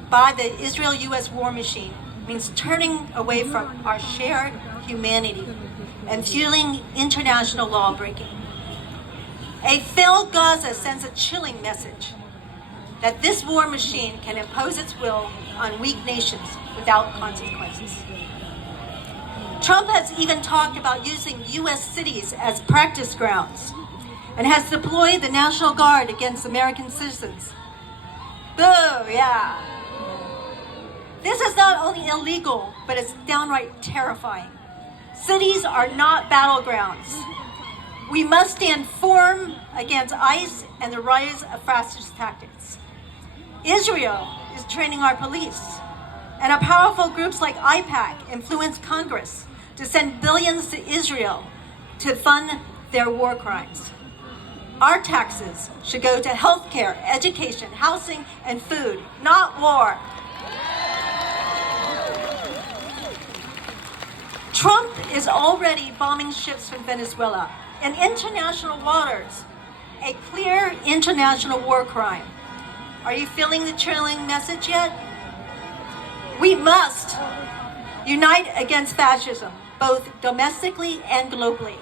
by the Israel-US war machine means turning away from our shared humanity and fueling international law breaking. A failed Gaza sends a chilling message that this war machine can impose its will on weak nations without consequences. Trump has even talked about using U.S. cities as practice grounds and has deployed the National Guard against American citizens. Boo, yeah. This is not only illegal, but it's downright terrifying. Cities are not battlegrounds. We must stand firm against ICE and the rise of fascist tactics. Israel is training our police, and powerful groups like IPAC influence Congress to send billions to Israel to fund their war crimes. Our taxes should go to healthcare, education, housing, and food, not war. Trump is already bombing ships from Venezuela in international waters, a clear international war crime. Are you feeling the chilling message yet? We must unite against fascism, both domestically and globally.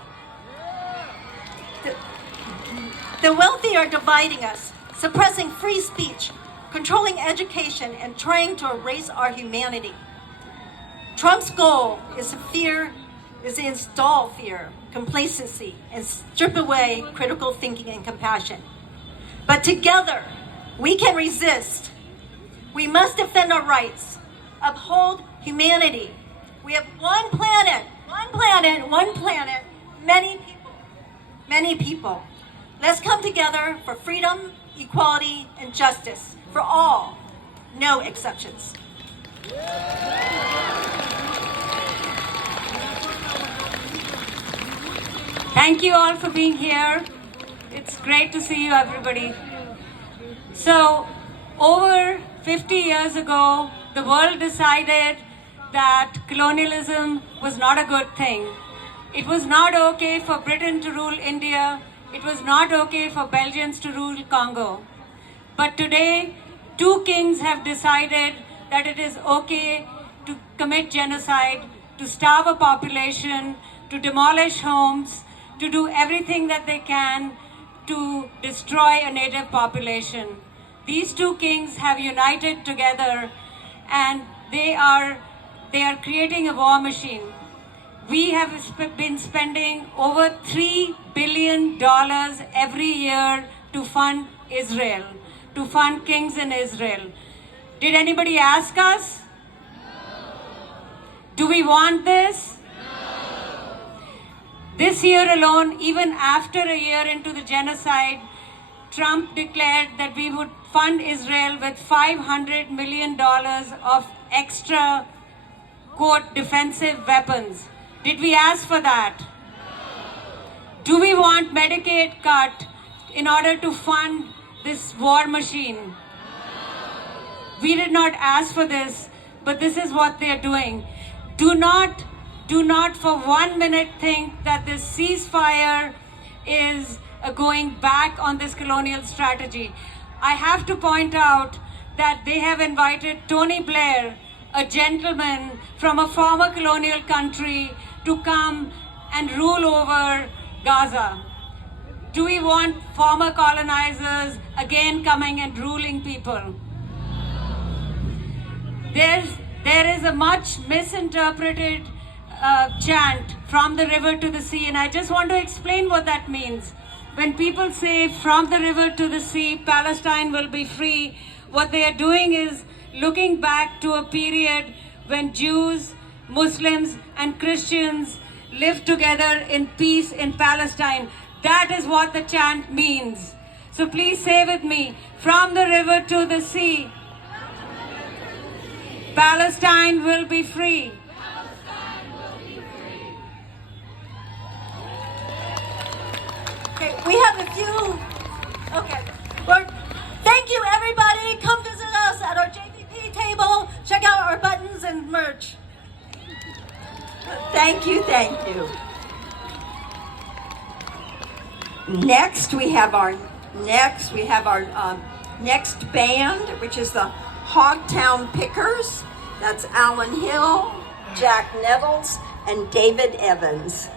The wealthy are dividing us, suppressing free speech, controlling education, and trying to erase our humanity. Trump's goal is to install fear, complacency, and strip away critical thinking and compassion. But together, we can resist. We must defend our rights, uphold humanity. We have one planet, many people. Let's come together for freedom, equality, and justice for all, no exceptions. Thank you all for being here. It's great to see you, everybody. So, over 50 years ago, the world decided that colonialism was not a good thing. It was not okay for Britain to rule India. It was not okay for Belgians to rule Congo. But today, two kings have decided that it is okay to commit genocide, to starve a population, to demolish homes, to do everything that they can to destroy a native population. These two kings have united together and they are creating a war machine. We have been spending over $3 billion every year to fund Israel, to fund kings in Israel. Did anybody ask us? Do we want this? This year alone, even after a year into the genocide, Trump declared that we would fund Israel with $500 million of extra, quote, defensive weapons. Did we ask for that? Do we want Medicaid cut in order to fund this war machine? We did not ask for this, but this is what they are doing. Do not for 1 minute think that this ceasefire is going back on this colonial strategy. I have to point out that they have invited Tony Blair, a gentleman from a former colonial country, to come and rule over Gaza. Do we want former colonizers again coming and ruling people? There is a much misinterpreted chant, from the river to the sea, and I just want to explain what that means. When people say from the river to the sea, Palestine will be free, what they are doing is looking back to a period when Jews, Muslims, and Christians lived together in peace in Palestine. That is what the chant means. So please say with me, from the river to the sea, Palestine will be free. Okay, we have a few. Okay. Well, thank you, everybody. Come visit us at our JPP table. Check out our buttons and merch. Thank you, thank you. Next, we have our next band, which is the Hogtown Pickers. That's Alan Hill, Jack Nettles, and David Evans.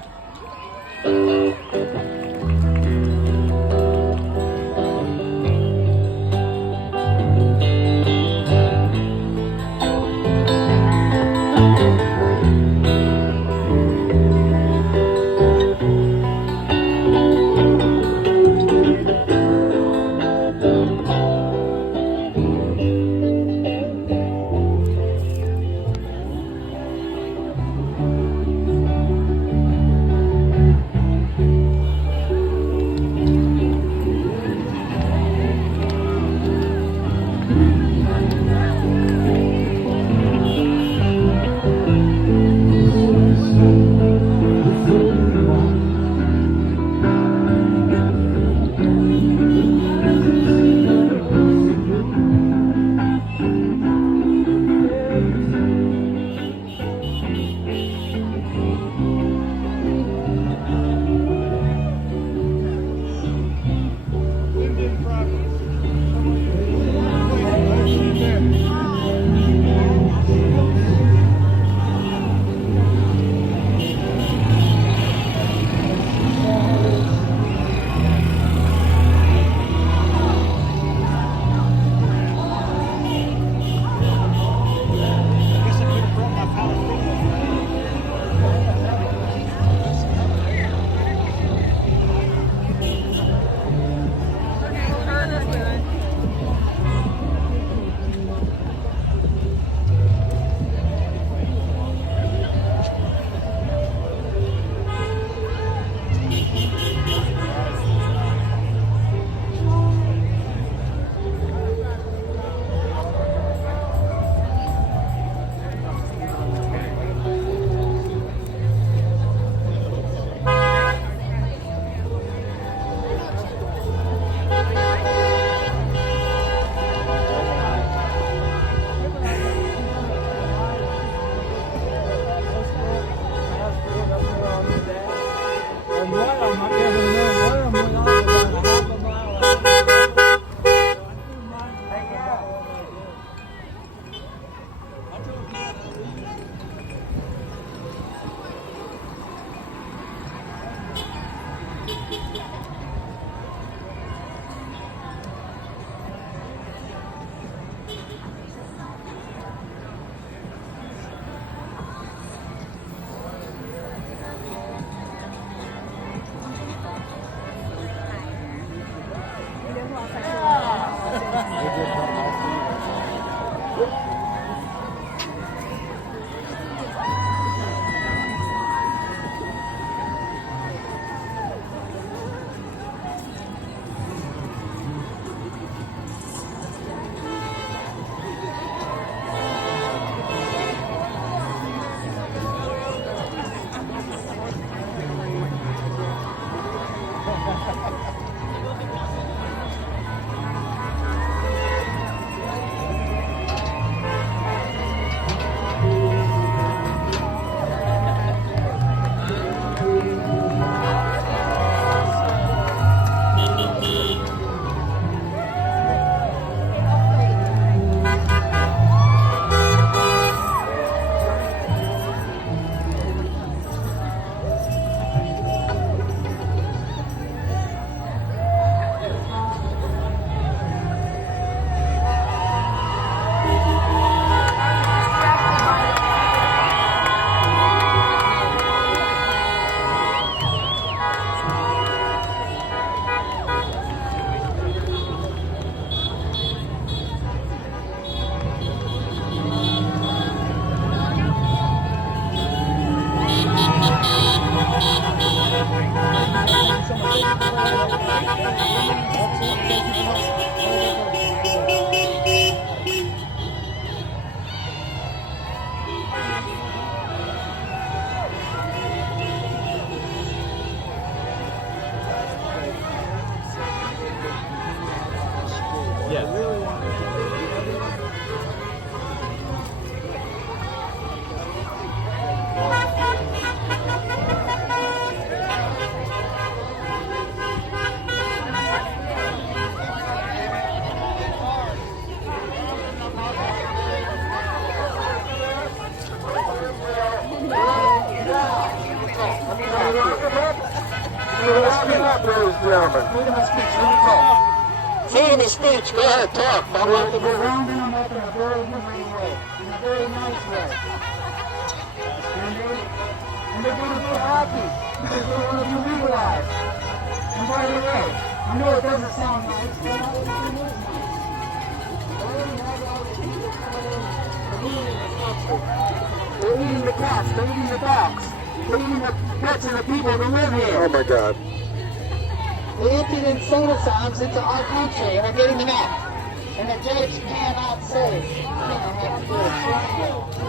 Freedom of speech, go ahead, talk. We're rounding them up in a very humane way, in a very nice way. And they're going to feel happy because they want to be legalized. And by the way, I know it doesn't sound nice, but everything is nice. They're eating the cats, they're eating the dogs, they're eating the pets and the people who live here. Oh my God. They emptied insanisoms into our country and are getting them out. And the judge cannot say, you can't have to do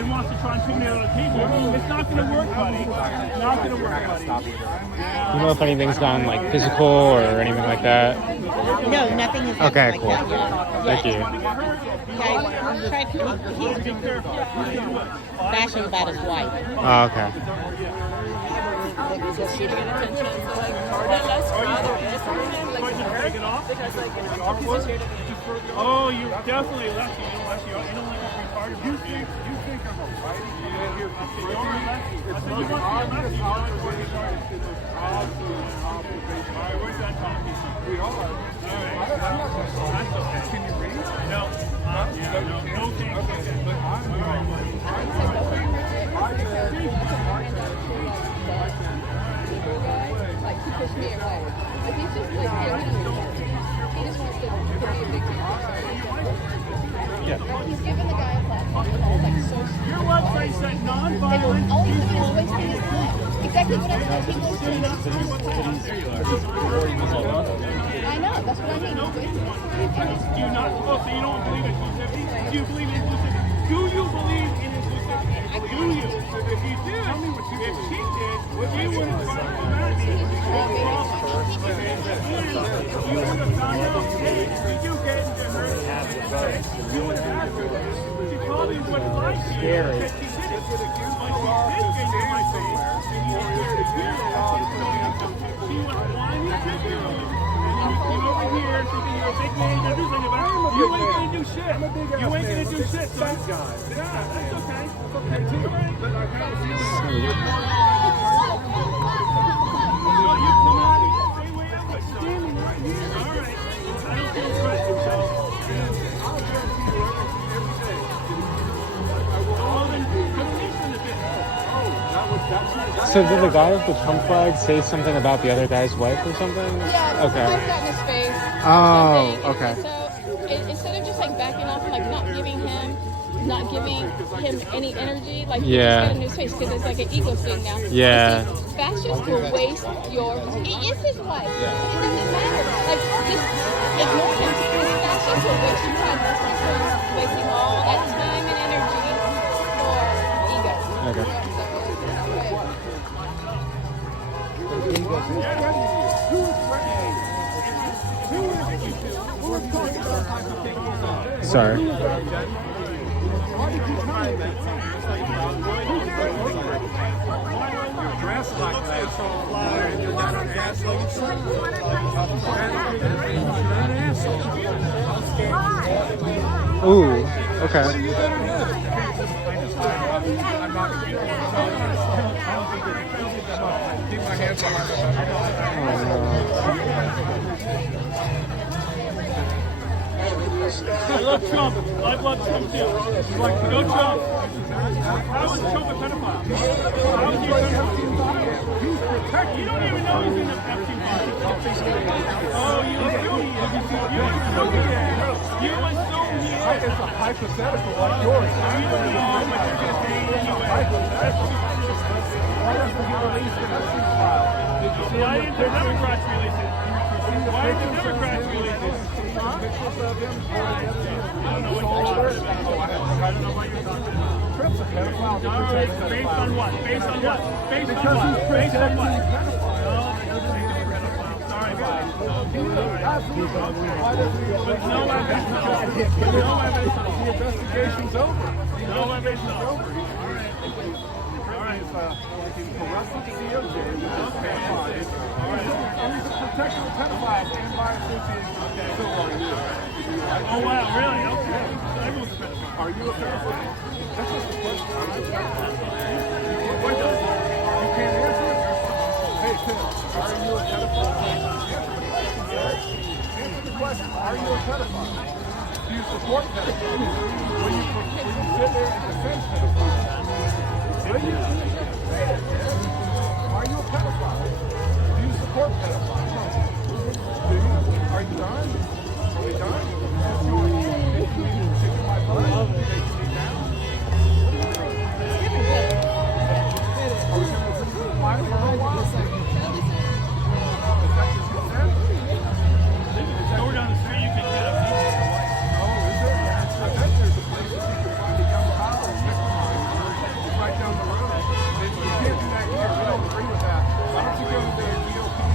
and wants to try and put me on a table, it's not going to work, buddy. It's not going to work, buddy. You know if anything's gone like physical or anything like that? No, nothing has happened Okay, like cool. that yet. Thank you. Guys, tried to bashing about his wife. Oh, okay. Oh, you definitely lefty. You don't like to be part of it. You think I'm a righty? I said you want to be a lefty. You don't like to work hard. Alright, where's that talking? We are. Alright. That's okay. Can you read? No. No thanks. Like, he pushed me away. But he's just like, he just wants to be a big deal. Yeah. He's giving the guy a platform. Like, so your website said non-violent. All he's doing is wasting his time. Exactly what I said. He goes to I know, that's what I mean. He's wasting his time. Do you not? Oh, so you don't believe in inclusivity? Do you believe in inclusivity? Do you believe in inclusivity? Do you? If you did, tell me what you did. If she did, you would have found out. You would have found out. Hey, did you get into her? You would have asked her. She probably would have liked you. Scary. But she did it. But she did get in my face. And you were to do it. She was wanting to do it. You came over here thinking you're a big man, you're doing something about it. You ain't gonna do shit. You ain't gonna do shit, son. Yeah, that's okay. That's okay too. But I kind of see you come out of here, stay way up, but standing right here. All right. I don't feel threatened, so I'll guarantee you every day. Oh, then listen a bit. Oh, that was So did the guy with the Trump flag say something about the other guy's wife or something? Yeah, Okay. I've got in his face. Oh, okay. So instead of just like backing off and like not giving him any energy, like he Yeah. just got in his face because it's like an ego thing now. Yeah. You see, fascists will waste your. It is his wife. It doesn't matter. Like just ignore him because fascists will waste your time. That's my friend, wasting all that time and energy for ego. Okay. Sorry. You're dressed like an asshole. And you're not an asshole. You're an asshole. Ooh, okay. What are you gonna do? I'm not. Keep my hands on my I love Trump. I love Trump too. Like, go Trump. How is Trump a pedophile? How is he a pedophile? You don't even know he's in the Epstein file. Oh, you assume he is. You assume he is. You assume he is. It's a hypothetical like yours. You don't know, but you're going to say it anyway. Why doesn't he release the Epstein file? Why didn't the Democrats release it? Why did the Democrats release it? Pictures of him. I don't know what you're talking about. I don't know what you're talking about. Trump's a pedophile. All right, based on what? Based on what? Based on what? Based on what? Sorry, bye. But no evidence. No evidence. The investigation's over. No evidence. All right. He's harassing the DOJ. Okay. All right. And he's a protector of pedophiles and by association. Okay. So are you. Oh, wow. Really? Okay. Everyone's a pedophile. Are you a pedophile? That's just a question. Are you a pedophile? What does it? You can't answer it? Hey, Tim, are you a pedophile? Answer the question. Are you a pedophile? Do you support pedophiles? Will you sit there and defend pedophiles? Will you? Are you a pedophile? Do you support pedophiles? Do you? Are you done? Are we done? Kicking my butt? Taking me down? Are we going to listen to the fire for a while? Is that your consent? Go down the street, you can get a pizza. Oh, is there? I bet there's a place that you can find a young college it's right down the road. You can't do that here. We don't agree with that. Why don't you go to the GOP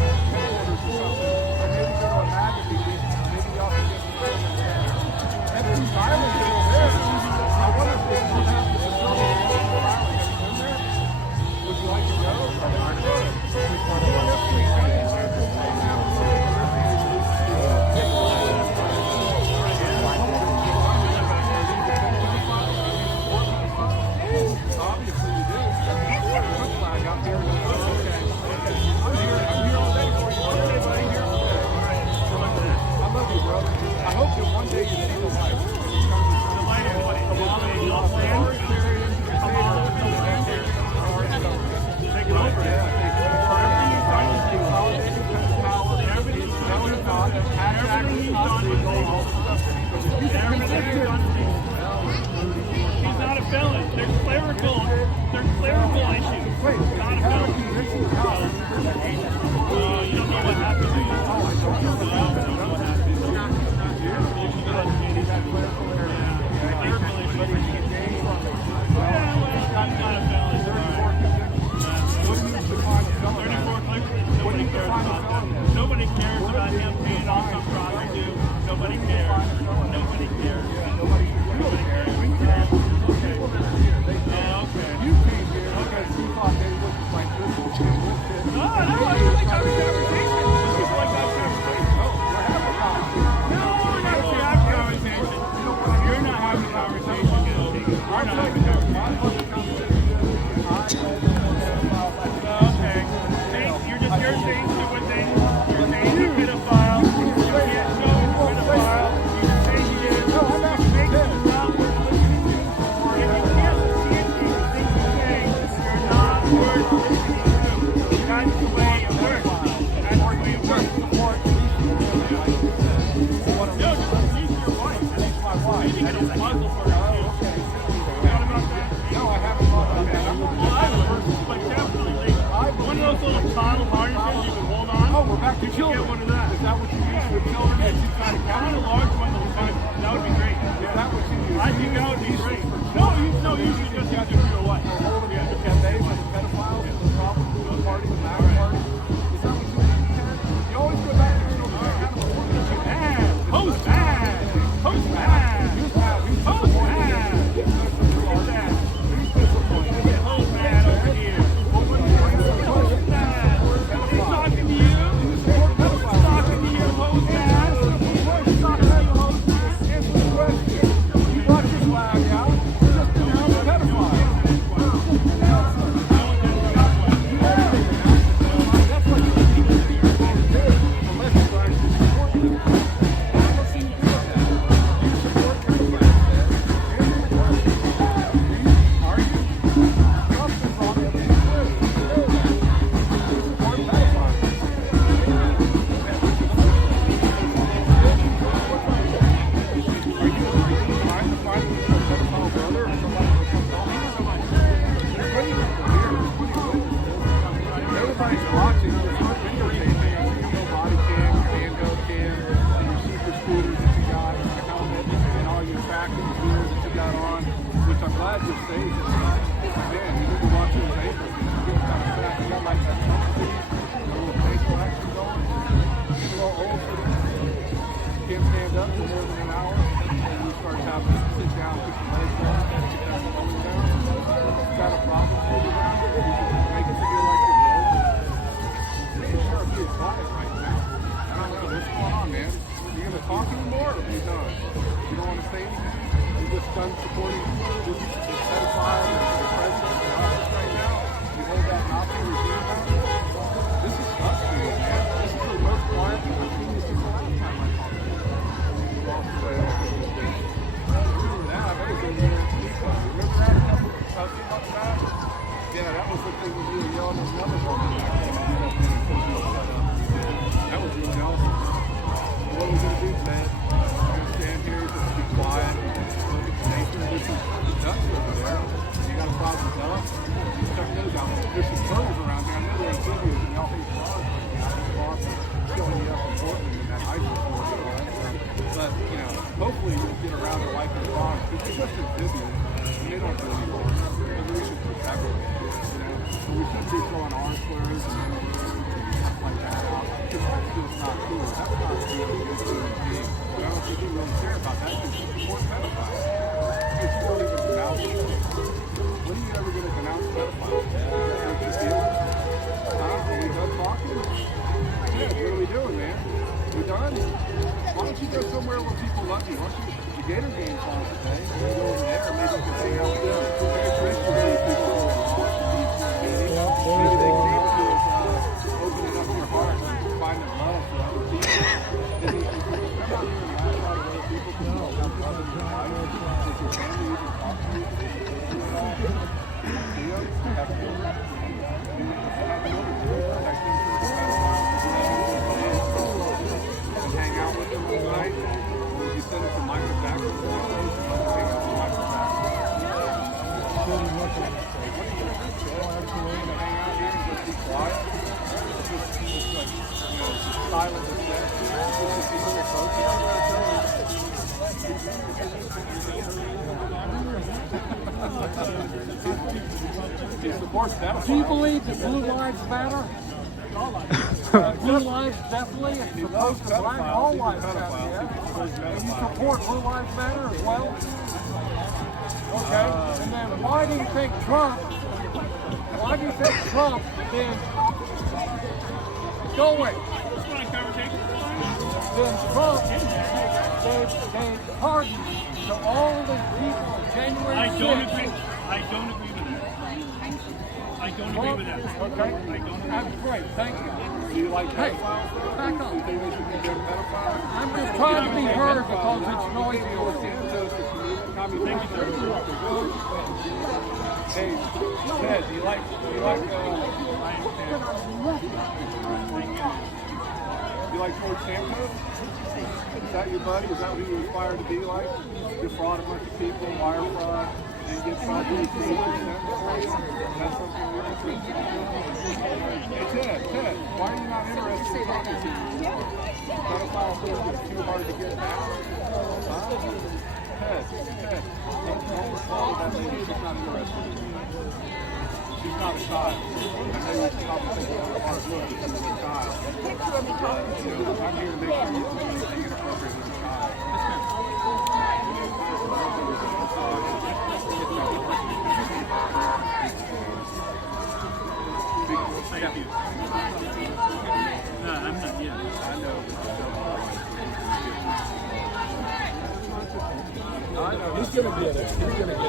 Everybody's watching. It's not videotaping. I see your body cam, your handheld cam, and your super scooters that you got, and your helmet, and all your tracking gear that you got on, which I'm glad you're safe. Man, you need to watch those ankles. You got like that jump speed, a little facial action going. You're a little old for this. You can't stand up for more than an hour, and you start having to sit down, put your legs up, get that slowing down. If you got a problem with the ground, you can make it feel like you're bored. You're being quiet right now. I don't know what's going on, man. You gonna talk anymore or be done? You don't want to say anything? You're just done supporting this pedophile and the president in office right now? You hold that Nazi regime down? This is frustrating, man. This is the most quiet I've seen these people all the time I talk to them. You walk away. Remember that? That was over there in Chico. Remember that a few months back? Yeah, that was the thing when you were yelling at another woman that came on up and told you to shut up. That was really awesome. What are we going to do today? We're going to stand here, just be quiet, look at the nation. There's some ducks over there. You got a problem with ducks? Check those out. There's some turtles around here. I know they're amphibians and y'all hate frogs. Awesome. Showing you up in Portland in that ice report and all that stuff. But, you know, hopefully you'll get around to liking frogs because they're just amphibians and they don't do anything. Maybe we should protect them. We shouldn't be throwing arms flares and stuff like that out. That's just not cool. That's not cool. It's human being. But I don't think you really care about that because you support pedophiles. Because you don't even denounce it. When are you ever going to denounce pedophiles? You're just dealing? Huh? Are we done talking? Yeah, what are we doing, man? We done? Why don't you go somewhere where people love you? Why don't you, the Gator game's on today. You go over there, maybe you can hang out with them. Very traditionally, people who are lost and need community. Maybe they can able to opening up your heart and finding love for other people. And you can come out here and laugh about other people because you don't have love in your life. If your family even talk to you, see them, have children. Have children. Protect them from the pedophiles. And hang out with them all night. Or would you send it to Michael Jackson? Hang out with Michael Jackson. What are you going to do? Hang out here and just be quiet? Just like, you know, just silent as death. Just be very focused. He supports pedophiles. Do you believe that Blue Lives Matter? Blue lives definitely, as opposed to black, all lives matter, yeah? And you support Blue Lives Matter as well? Okay, and then why do you think Trump then, go away. Then Trump gave pardon to all the people of January 6th. I don't agree with that. I don't agree with that. Okay. I don't agree. That's great. Thank you. Do you like Hey, pedophiles? back up. Do you think they should be pedophiles? I'm just trying to be heard because it's noisy. Thank you, sir. Hey, Ted, do you like, you like George Santos? Is that your buddy? Is that who you aspire to be like? Defraud a bunch of people, wire fraud, and get fraudulent fees? That's something you're interested in? Hey, Ted, why are you not interested in talking to me? Pedophile thing is too hard to get down? Huh? Ted, don't respond to that lady. She's not interested in you. She's not a child. I know you probably think it's a hard look because she's a child. I'm here to make sure you communicate inappropriate with a child. Thank you. No, I'm not yet. I know. I know. He's going to get it. He's going to get it.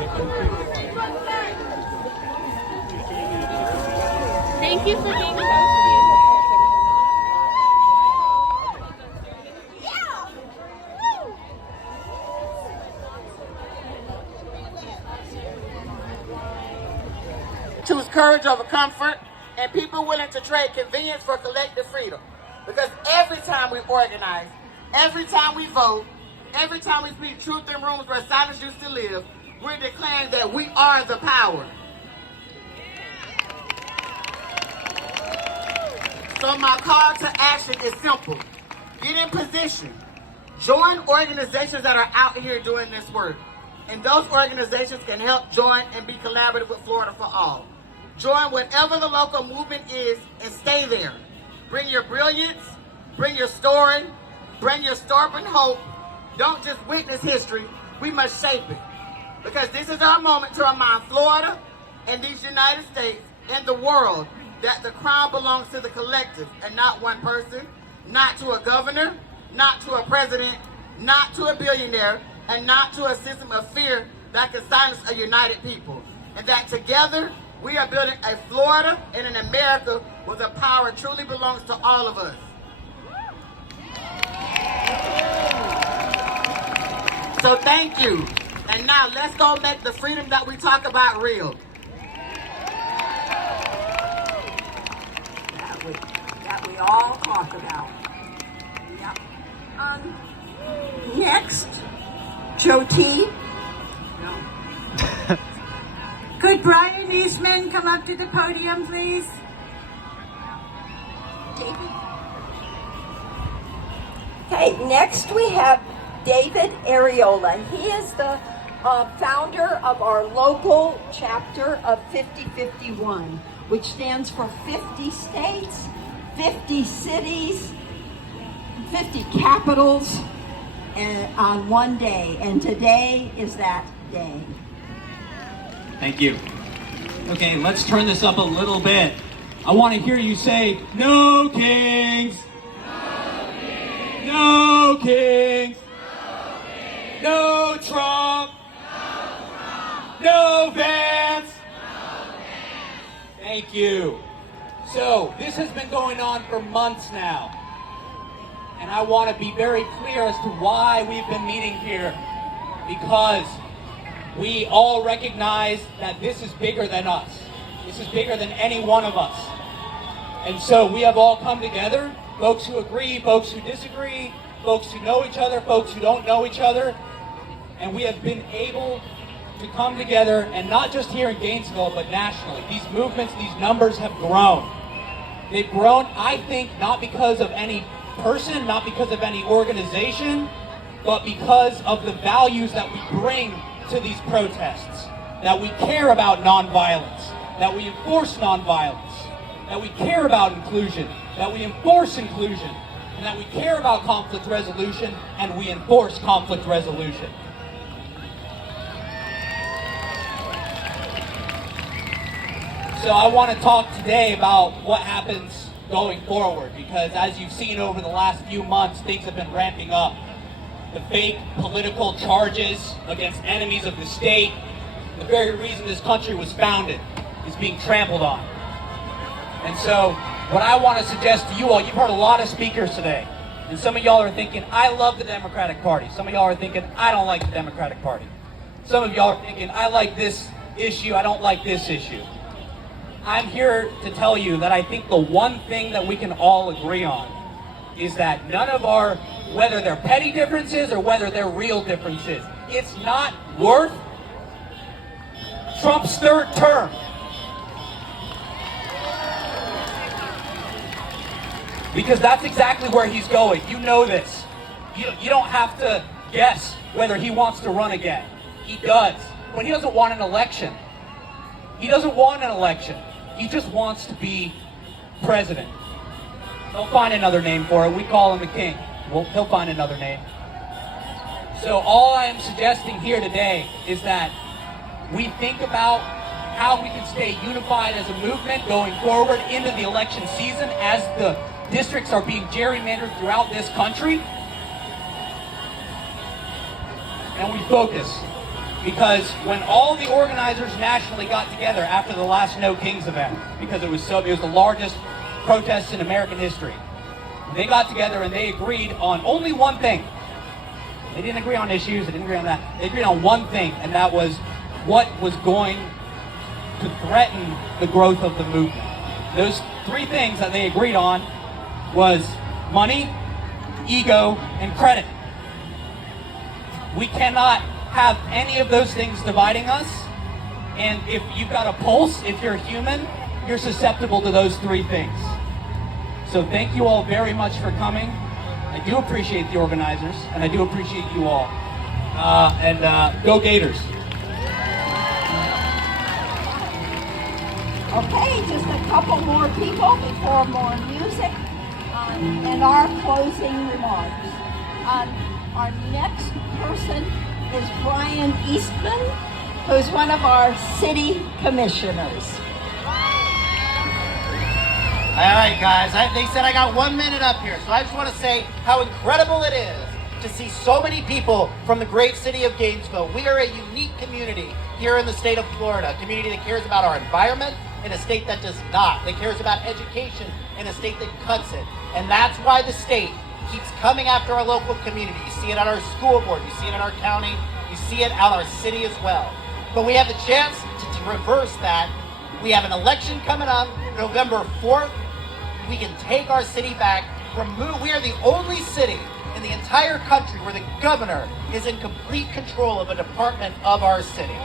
Thank you for being hosted. courage over comfort, and people willing to trade convenience for collective freedom. Because every time we organize, every time we vote, every time we speak truth in rooms where silence used to live, we're declaring that we are the power. So my call to action is simple. Get in position. Join organizations that are out here doing this work. And those organizations can help join and be collaborative with Florida for All. Join whatever the local movement is and stay there. Bring your brilliance, bring your story, bring your stubborn hope. Don't just witness history, we must shape it. Because this is our moment to remind Florida and these United States and the world that the crown belongs to the collective and not one person, not to a governor, not to a president, not to a billionaire, and not to a system of fear that can silence a united people. And that together, we are building a Florida and an America where the power truly belongs to all of us. So thank you. And now let's go make the freedom that we talk about real. That we all talk about. Yep. Next, Joe T. Could Brian Eastman come up to the podium, please? David. Okay, next we have David Areola. He is the founder of our local chapter of 5051, which stands for 50 states, 50 cities, 50 capitals on one day. And today is that day. Thank you. Okay, let's turn this up a little bit. I want to hear you say, "No kings! No kings! No Trump! No Vance!" Thank you. So, this has been going on for months now. And I want to be very clear as to why we've been meeting here. Because we all recognize that this is bigger than us. This is bigger than any one of us. And so we have all come together, folks who agree, folks who disagree, folks who know each other, folks who don't know each other. And we have been able to come together, and not just here in Gainesville, but nationally. These movements, these numbers have grown. They've grown, I think, not because of any person, not because of any organization, but because of the values that we bring to these protests. That we care about nonviolence, that we enforce nonviolence, that we care about inclusion, that we enforce inclusion, and that we care about conflict resolution, and we enforce conflict resolution. So I want to talk today about what happens going forward, because as you've seen over the last few months, things have been ramping up. The fake political charges against enemies of the state, the very reason this country was founded, is being trampled on. And so what I want to suggest to you all, you've heard a lot of speakers today, and some of y'all are thinking, I love the Democratic Party. Some of y'all are thinking, I don't like the Democratic Party. Some of y'all are thinking, I like this issue, I don't like this issue. I'm here to tell you that I think the one thing that we can all agree on is that none of our, whether they're petty differences or whether they're real differences, it's not worth Trump's third term. Because that's exactly where he's going. You know this. You don't have to guess whether he wants to run again. He does. But he doesn't want an election. He doesn't want an election. He just wants to be president. He'll find another name for it. We call him the king. Well, he'll find another name. So all I am suggesting here today is that we think about how we can stay unified as a movement going forward into the election season as the districts are being gerrymandered throughout this country. And we focus. Because when all the organizers nationally got together after the last No Kings event, because it was the largest protest in American history, they got together and they agreed on only one thing. They didn't agree on issues, they didn't agree on that. They agreed on one thing, and that was what was going to threaten the growth of the movement. Those three things that they agreed on was money, ego, and credit. We cannot have any of those things dividing us. And if you've got a pulse, if you're human, you're susceptible to those three things. So thank you all very much for coming. I do appreciate the organizers, and I do appreciate you all. Go Gators. Okay, just a couple more people before more music and our closing remarks. Our next person is Brian Eastman, who's one of our city commissioners. All right, guys, they said I got 1 minute up here, so I just want to say how incredible it is to see so many people from the great city of Gainesville. We are a unique community here in the state of Florida, a community that cares about our environment in a state that does not, that cares about education in a state that cuts it. And that's why the state keeps coming after our local community. You see it on our school board, you see it in our county, you see it out our city as well. But we have the chance to reverse that. We have an election coming up November 4th. We can take our city back. We are the only city in the entire country where the governor is in complete control of a department of our city.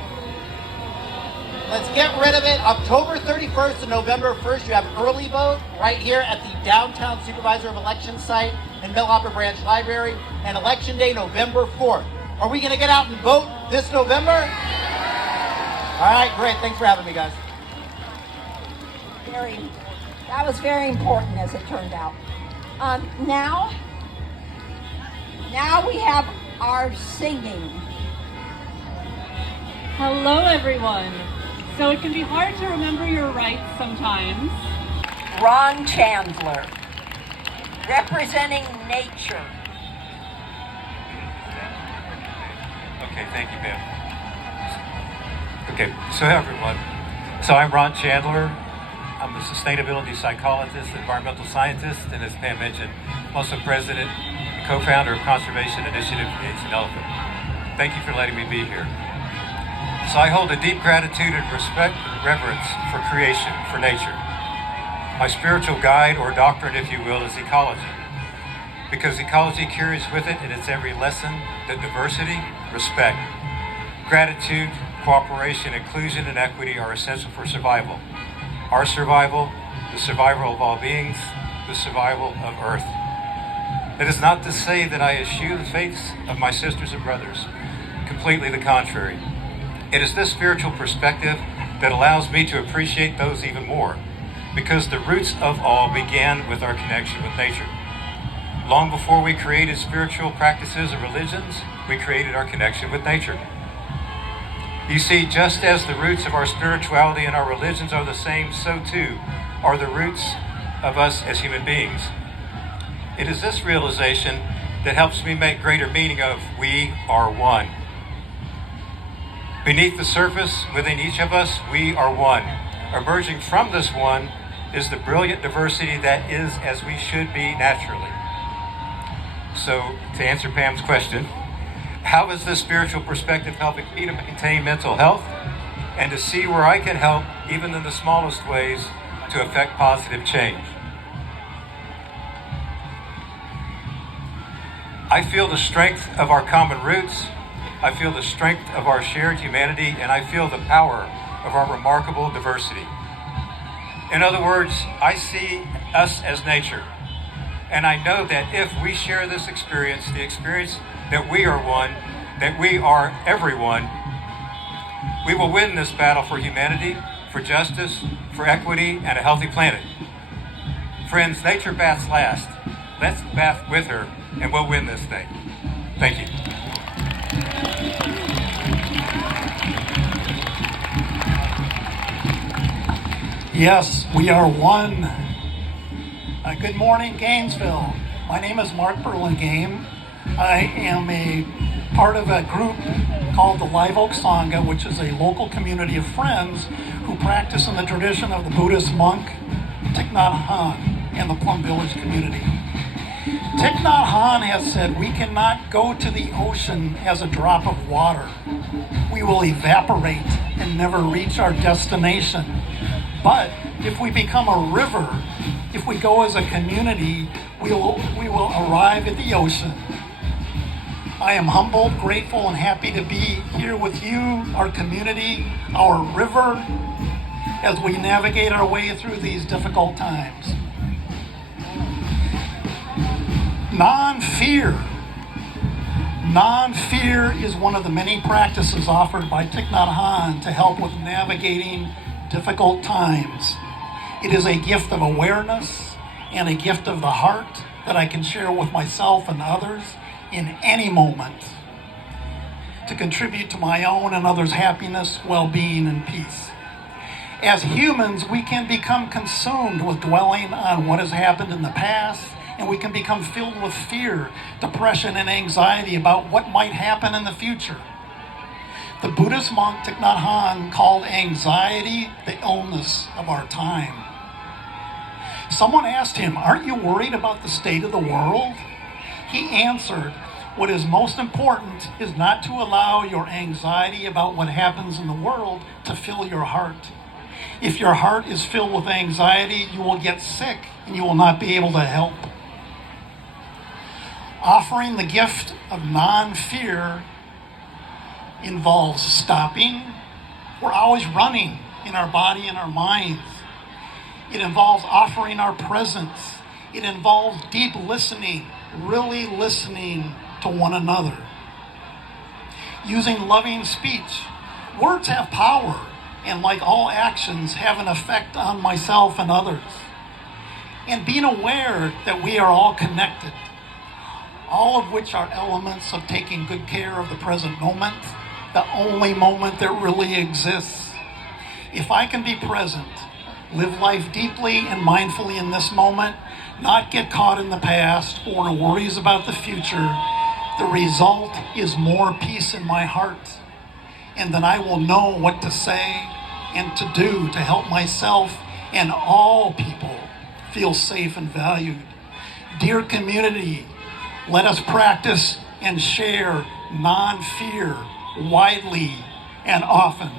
Let's get rid of it. October 31st and November 1st, you have early vote right here at the downtown Supervisor of Elections site in Mill Hopper Branch Library, and Election Day, November 4th. Are we going to get out and vote this November? All right, great. Thanks for having me, guys. That was very important, as it turned out. Now we have our singing. Hello, everyone. So it can be hard to remember your rights sometimes. Ron Chandler, representing nature. Okay, thank you, ma'am. Okay, so everyone. So I'm Ron Chandler. I'm a sustainability psychologist, environmental scientist, and as Pam mentioned, I'm also president and co-founder of Conservation Initiative Gates and Elephant. Thank you for letting me be here. So I hold a deep gratitude and respect and reverence for creation, for nature. My spiritual guide, or doctrine, if you will, is ecology. Because ecology carries with it in its every lesson that diversity, respect, gratitude, cooperation, inclusion, and equity are essential for survival. Our survival, the survival of all beings, the survival of Earth. It is not to say that I eschew the faiths of my sisters and brothers. Completely the contrary. It is this spiritual perspective that allows me to appreciate those even more, because the roots of all began with our connection with nature. Long before we created spiritual practices or religions, we created our connection with nature. You see, just as the roots of our spirituality and our religions are the same, so too are the roots of us as human beings. It is this realization that helps me make greater meaning of we are one. Beneath the surface, within each of us, we are one. Emerging from this one is the brilliant diversity that is as we should be naturally. So, to answer Pam's question, how is this spiritual perspective helping me to maintain mental health and to see where I can help, even in the smallest ways, to affect positive change? I feel the strength of our common roots, I feel the strength of our shared humanity, and I feel the power of our remarkable diversity. In other words, I see us as nature, and I know that if we share this experience, the experience that we are one, that we are everyone, we will win this battle for humanity, for justice, for equity, and a healthy planet. Friends, nature baths last. Let's bath with her, and we'll win this thing. Thank you. Yes, we are one. Good morning, Gainesville. My name is Mark Burlingame. I am a part of a group called the Live Oak Sangha, which is a local community of friends who practice in the tradition of the Buddhist monk Thich Nhat Hanh and the Plum Village community. Thich Nhat Hanh has said we cannot go to the ocean as a drop of water. We will evaporate and never reach our destination. But if we become a river, if we go as a community, we will arrive at the ocean. I am humbled, grateful, and happy to be here with you, our community, our river, as we navigate our way through these difficult times. Non-fear. Non-fear is one of the many practices offered by Thich Nhat Hanh to help with navigating difficult times. It is a gift of awareness and a gift of the heart that I can share with myself and others in any moment to contribute to my own and others' happiness, well-being, and peace. As humans, we can become consumed with dwelling on what has happened in the past, and we can become filled with fear, depression, and anxiety about what might happen in the future. The Buddhist monk Thich Nhat Hanh called anxiety the illness of our time. Someone asked him, "Aren't you worried about the state of the world?" He answered, "What is most important is not to allow your anxiety about what happens in the world to fill your heart. If your heart is filled with anxiety, you will get sick and you will not be able to help." Offering the gift of non-fear involves stopping. We're always running in our body and our minds. It involves offering our presence. It involves deep listening, really listening to one another. Using loving speech. Words have power, and like all actions, have an effect on myself and others. And being aware that we are all connected, all of which are elements of taking good care of the present moment, the only moment that really exists. If I can be present, live life deeply and mindfully in this moment, not get caught in the past or worries about the future, the result is more peace in my heart. And then I will know what to say and to do to help myself and all people feel safe and valued. Dear community, let us practice and share non-fear widely and often.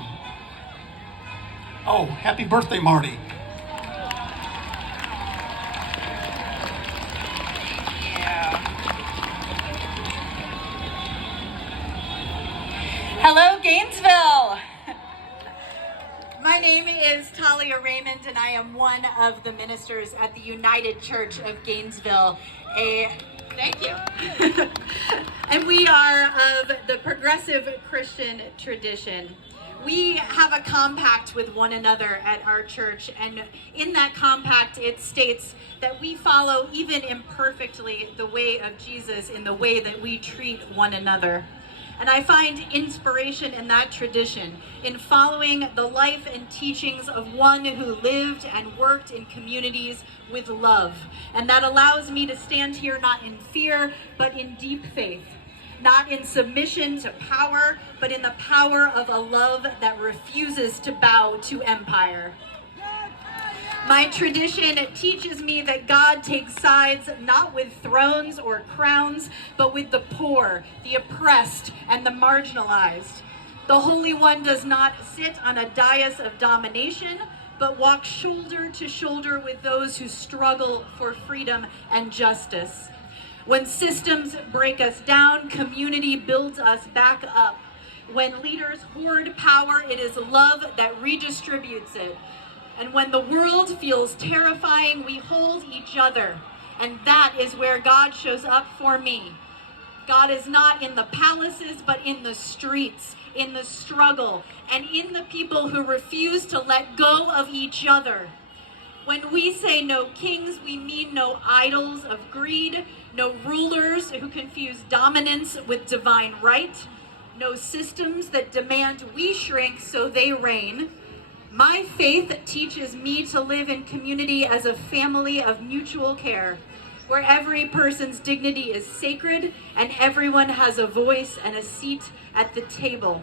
Oh, happy birthday, Marty. Hello, Gainesville. My name is Talia Raymond, and I am one of the ministers at the United Church of Gainesville. Thank you. And we are of the progressive Christian tradition. We have a compact with one another at our church, and in that compact it states that we follow, even imperfectly, the way of Jesus in the way that we treat one another. And I find inspiration in that tradition, in following the life and teachings of one who lived and worked in communities with love. And that allows me to stand here not in fear, but in deep faith. Not in submission to power, but in the power of a love that refuses to bow to empire. My tradition teaches me that God takes sides not with thrones or crowns, but with the poor, the oppressed, and the marginalized. The Holy One does not sit on a dais of domination, but walks shoulder to shoulder with those who struggle for freedom and justice. When systems break us down, community builds us back up. When leaders hoard power, it is love that redistributes it. And when the world feels terrifying, we hold each other. And that is where God shows up for me. God is not in the palaces, but in the streets, in the struggle, and in the people who refuse to let go of each other. When we say no kings, we mean no idols of greed, no rulers who confuse dominance with divine right, no systems that demand we shrink so they reign. My faith teaches me to live in community as a family of mutual care, where every person's dignity is sacred and everyone has a voice and a seat at the table.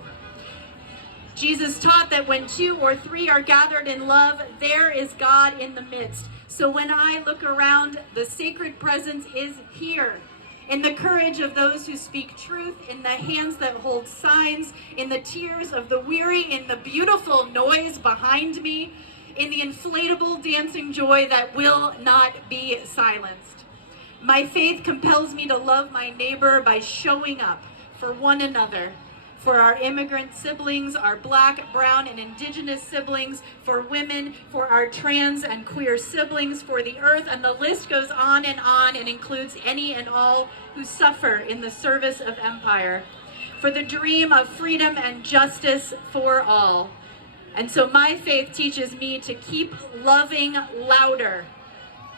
Jesus taught that when 2 or 3 are gathered in love, there is God in the midst. So when I look around, the sacred presence is here. In the courage of those who speak truth, in the hands that hold signs, in the tears of the weary, in the beautiful noise behind me, in the inflatable dancing joy that will not be silenced. My faith compels me to love my neighbor by showing up for one another, for our immigrant siblings, our Black, brown, and indigenous siblings, for women, for our trans and queer siblings, for the earth, and the list goes on and includes any and all who suffer in the service of empire, for the dream of freedom and justice for all. And so my faith teaches me to keep loving louder.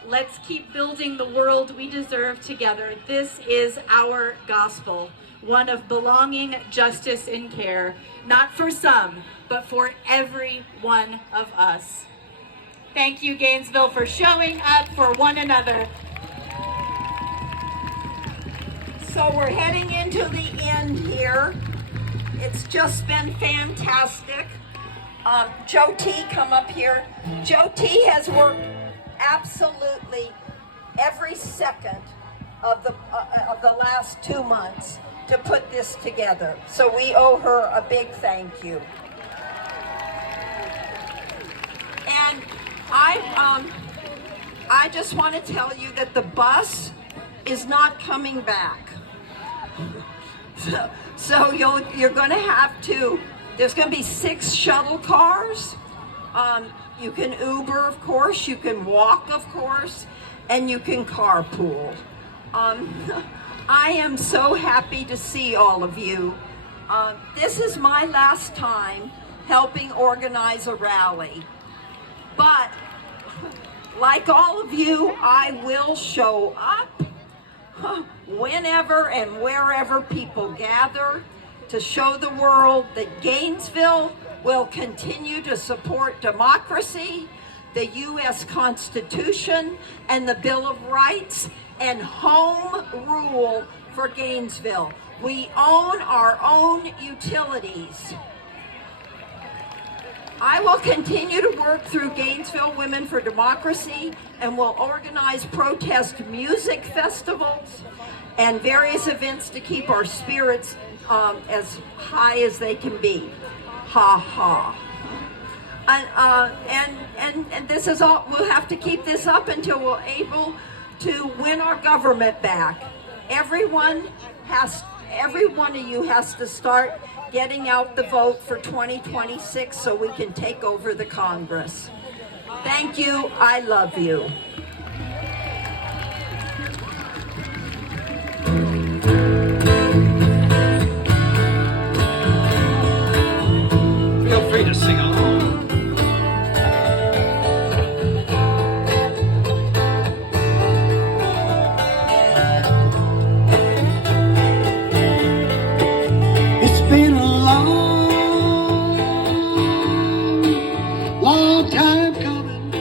Let's keep building the world we deserve together. This is our gospel, one of belonging, justice, and care, not for some, but for every one of us. Thank you, Gainesville, for showing up for one another. So we're heading into the end here. It's just been fantastic. Joe T, come up here. Joe T has worked absolutely every second of the last 2 months to put this together. So we owe her a big thank you. And I just want to tell you that the bus is not coming back. So you're going to have to. There's going to be 6 shuttle cars. You can Uber, of course. You can walk, of course, and you can carpool. I am so happy to see all of you. This is my last time helping organize a rally. But like all of you, I will show up whenever and wherever people gather to show the world that Gainesville will continue to support democracy, the U.S. Constitution, and the Bill of Rights, and home rule for Gainesville. We own our own utilities. I will continue to work through Gainesville Women for Democracy and will organize protest music festivals and various events to keep our spirits as high as they can be. Ha ha. And this is all, we'll have to keep this up until we're able to win our government back. Every one of you has to start getting out the vote for 2026 so we can take over the Congress. Thank you. I love you. Feel free to sing along. It's been a long time coming.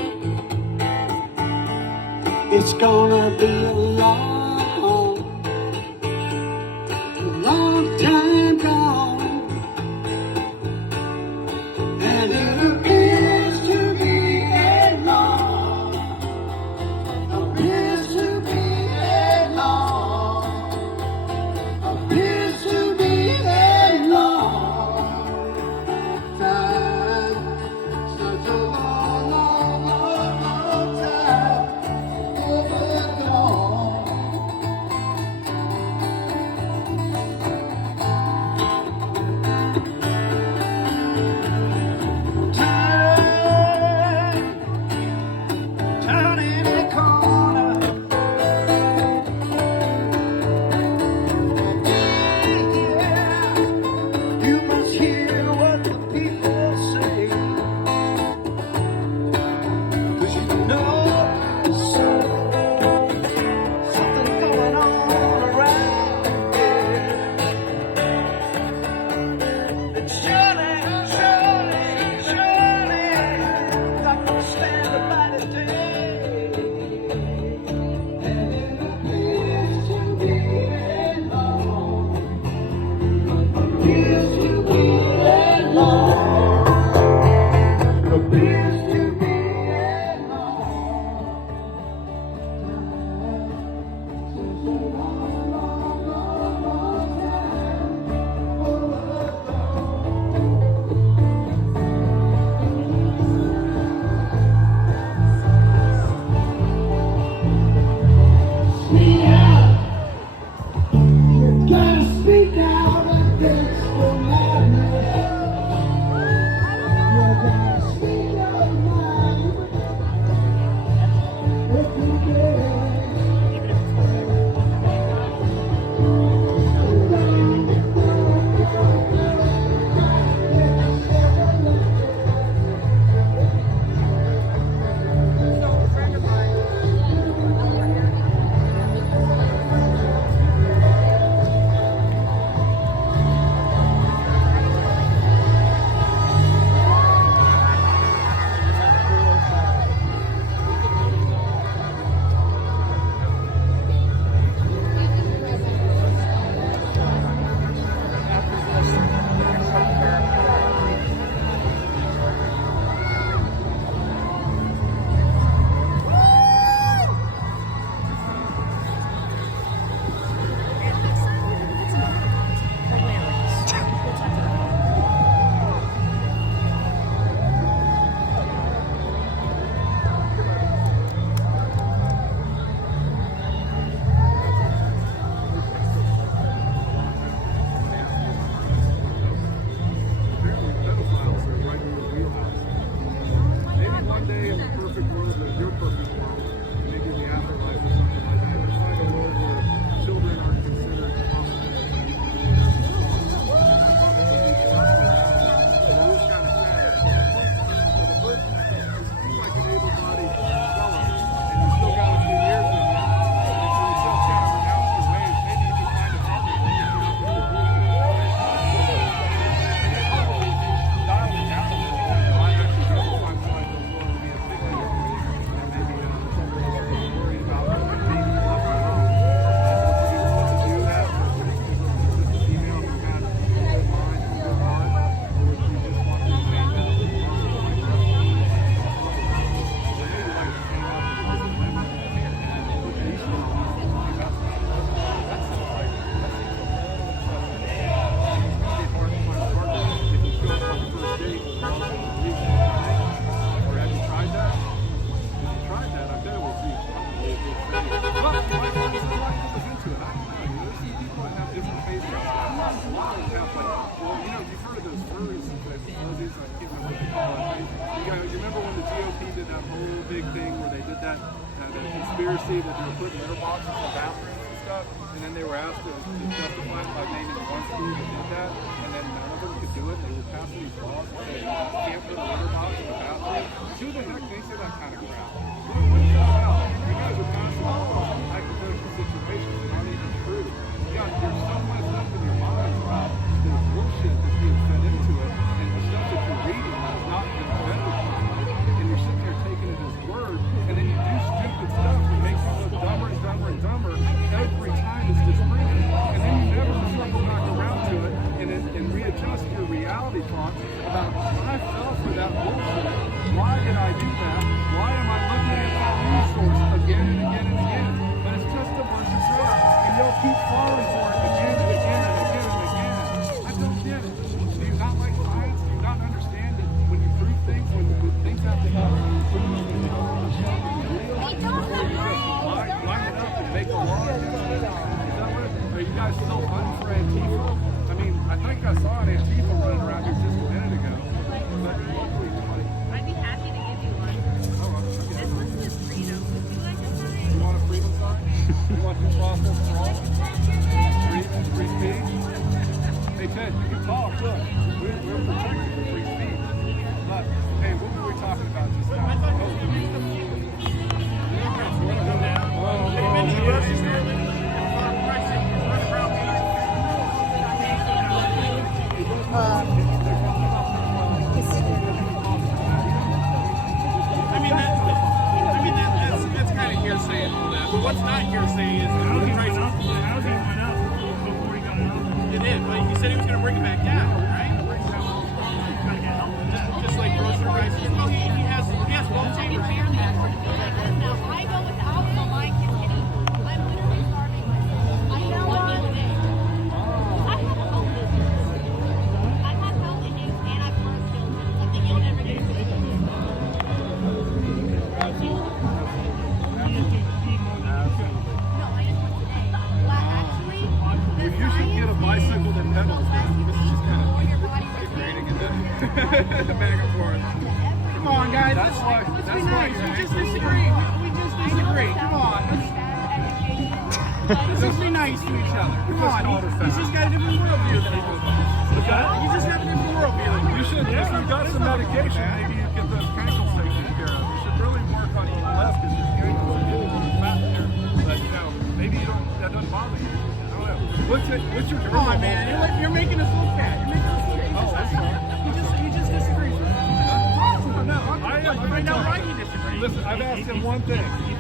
that the conspiracy that they were putting litter boxes in bathrooms and stuff, and then they were asked to justify it by naming one school that did that, and then none of them could do it. They were passing these laws that they can't put a litter box in the bathroom. Who the heck thinks of that kind of crap? What is that about? You guys are passing all those hypothetical situations that aren't even true. God, there's so much stuff in your minds about this bullshit that's being fed into it, and the stuff that you're reading has not been vetted properly, and you're sitting there taking it as word, and then you do stupid stuff that makes you look dumber and dumber and dumber every time it's disproven, and then you never circle back around to it and readjust your reality thoughts about, I fell for that bullshit. Why did I do that? Why am I looking at that news source again and again and again? But it's just a bunch of crap, and you'll keep falling for it again and again and again and again. I don't get it. Do you not like science? Do you not understand that when you prove things, when things have to happen, you prove them and you don't understand the real? Or you just line it up and make a law? Is that what? Are you guys still hunting for Antifa? I mean, I think I saw an Antifa running around here just a minute ago. But hopefully nobody. I'd be happy to give you one. This one says freedom. Would you like a sign? You want a freedom sign? You want due process for all? Free speech? Hey, Ted, you can talk. Look, we're protected for free speech. But, hey, what were we talking about just now? That's kind of hearsay and all that. But what's not hearsay is the price of Housing went up before he got out. it did, but he said he was going to bring it back down, right? Just like grocery prices. Well, he has both chambers here. I go without the mic and hitting. I'm literally starving myself. I know one the other day. I have health issues. I have health issues and I've learned skills. I think you never get to You should get a bicycle that pedals. This is just kind of degrading it back and forth. Come on, guys. Let's be nice. We just disagree. We just disagree. Come on. Let's just be nice to each other. Come on. He's just got a different worldview than I do. He's just got a different worldview. You should, if you got some medication, maybe you get those ankles taken care of. You should really work on eating less because your ankles are getting fat there. But, you know, maybe you don't, that doesn't bother you. I don't know. What's your Come on, man. You're making us look bad. You're making us look bad. Oh, that's fine. He just disagrees with us. No, I know why he disagrees. Listen, I've asked him one thing. Do you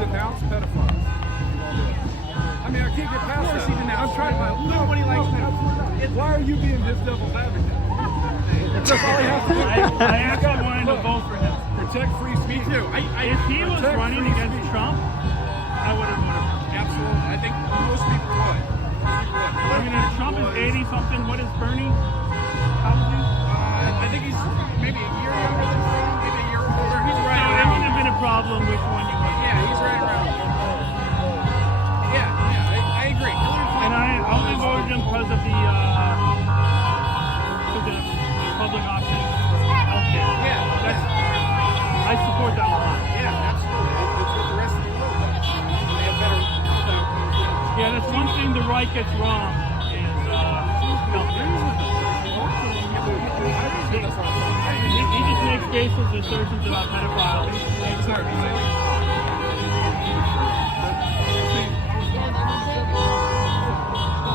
denounce pedophiles? I mean, I can't get past that. I'm trying to. Nobody likes pedophiles. Why are you being his devil's advocate? That's all I have to do. I actually wanted to vote for him. Protect free speech. Me too. If he was running against Trump, I would have voted for him. Absolutely. I think most people would. I mean, if Trump is 80-something, what is Bernie? How old is he? I think he's maybe a year younger than Trump, maybe a year older. He's right So it around. wouldn't have been a problem which one you voted. Yeah, he's right around. Yeah, I agree. And I only voted him because of the public option for healthcare. Yeah, I support that a lot. Yeah, absolutely. That's what the rest of the world does. They have better health. Yeah, that's one thing the right gets wrong is healthcare. He just makes baseless assertions about pedophiles.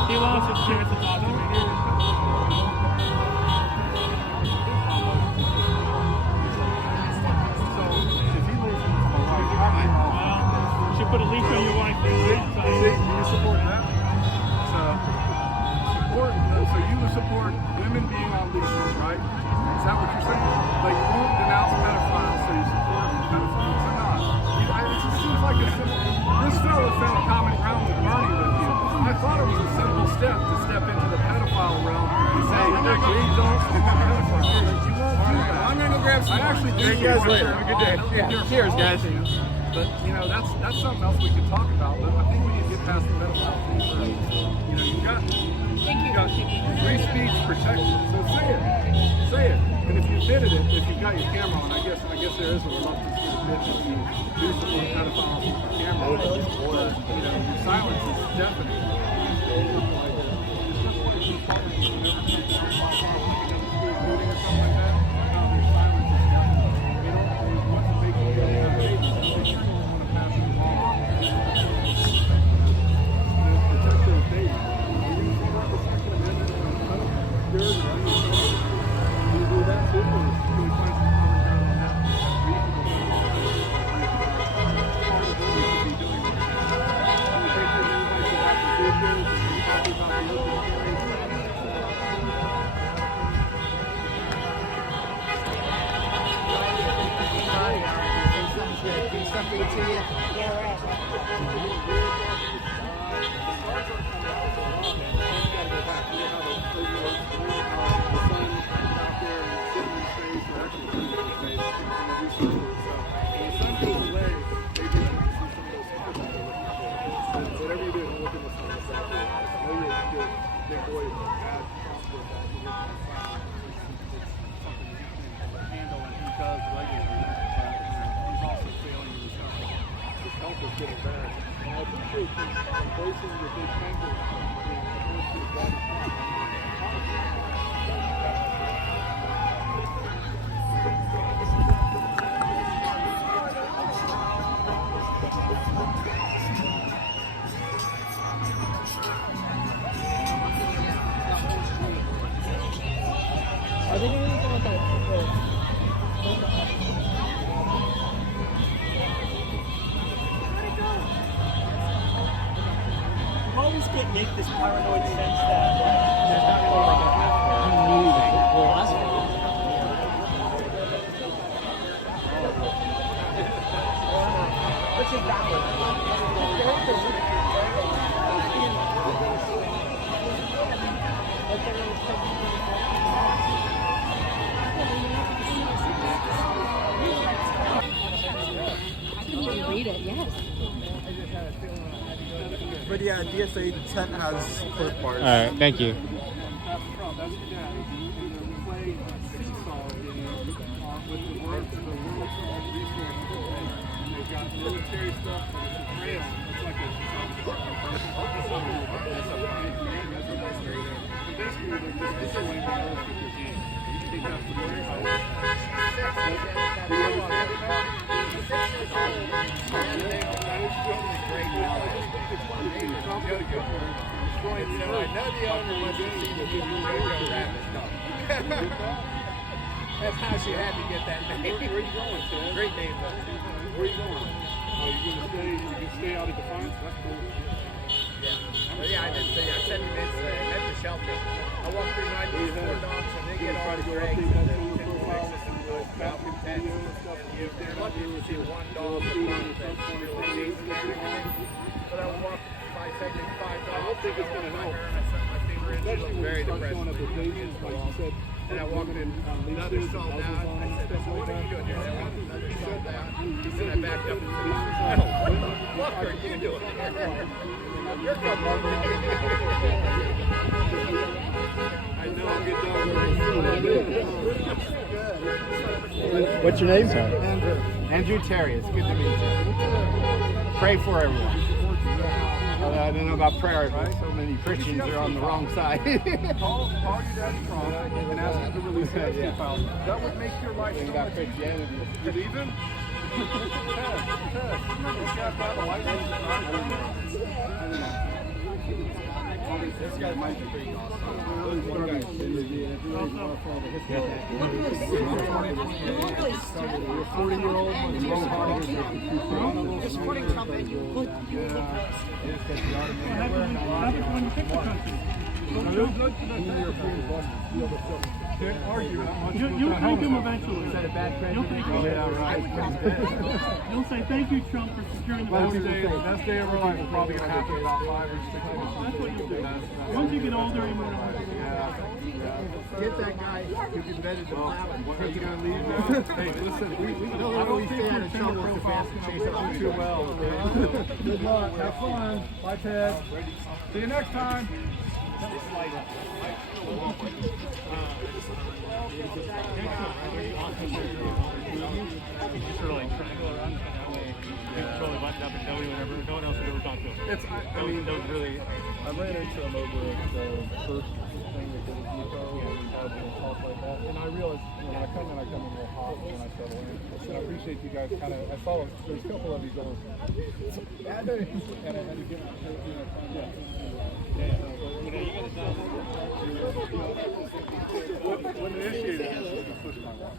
He lost his chance to talk to me. You should put a leash on your wife. Do you support that? So you would support women being on leashes, right? Is that what you're saying? Like you won't denounce pedophiles, so you support pedophiles or not? It just seems like a simple. This fellow found common ground with Bernie with you. I thought it was a simple step to step into the pedophile realm and say, please don't support pedophiles. You won't do that. I'm gonna go grab some. I actually do. See you guys later. Have a good day. Yeah. Cheers, guys. But you know, that's something else we could talk about. But I think we need to get past the pedophile thing first. You know, you got free speech protection. So say it. And if you think admitted it if you got your camera on. I guess there is a reluctance to admit that you do some pedophiles with your camera. Silence is deafening. Always make this paranoid sense that there's not really like a which is valid. I can even read it, yes. But yeah, DSA 10 has clip bars. All right, thank you. Military stuff, but it's a trail. It's like a basically they're just destroying the earth with your game. You think that's the way how it I know the owner wants to see the Jojo Rabbit stuff. That's how she had to get that name. Where are you going, Ted? Great name, though. Where are you going? You can stay out of Defiance? That's cool. Yeah. Well, yeah, I did say, I sent him in today. I met the shelter. I walked through 94 dogs and they get all the dregs and then you can fix it and go Falcon pets. If they're lucky to see one dog that's really needs and everything. But I walked by second 5 dogs. I don't think it's going to help. I set my finger in. She was very depressed. And I walked in, another stall down. I said, what are you doing here? Another stall down. And I backed up and said, what the fuck are you doing? You're coming over here. I know I'll get done. What's your name? Andrew. Andrew Terry. It's good to meet you. Pray for everyone. I don't know about prayer, right? So many Christians are on the wrong side. Call your daddy Trump and ask him to release that file. That would make your life so much easier. You leave him? This guy might be pretty You're supporting Trump and you would You'll thank him eventually. You'll say thank you, Trump, for securing the border. Best day of our life will probably going to happen in about 5 or 6 months. That's what you'll do. Once you get older, you won't. Get that guy who invented the lab and Are you going to leave now? Hey, listen, I don't think your Tinder profile is going to work out too well. Okay? Good luck. Have fun. Bye, Ted. See you next time. Just sort of like trying to go around that way. Control the button up and tell me whenever. No one else would ever talk to him. I mean, that was really. I ran into him over at the first thing that did a depot and we had a little talk like that. And I realized when I come in a little hot when I settle in. And I appreciate you guys kind of, I saw there's a couple of you going, and I had to get my head, when the initiated, I push my walk.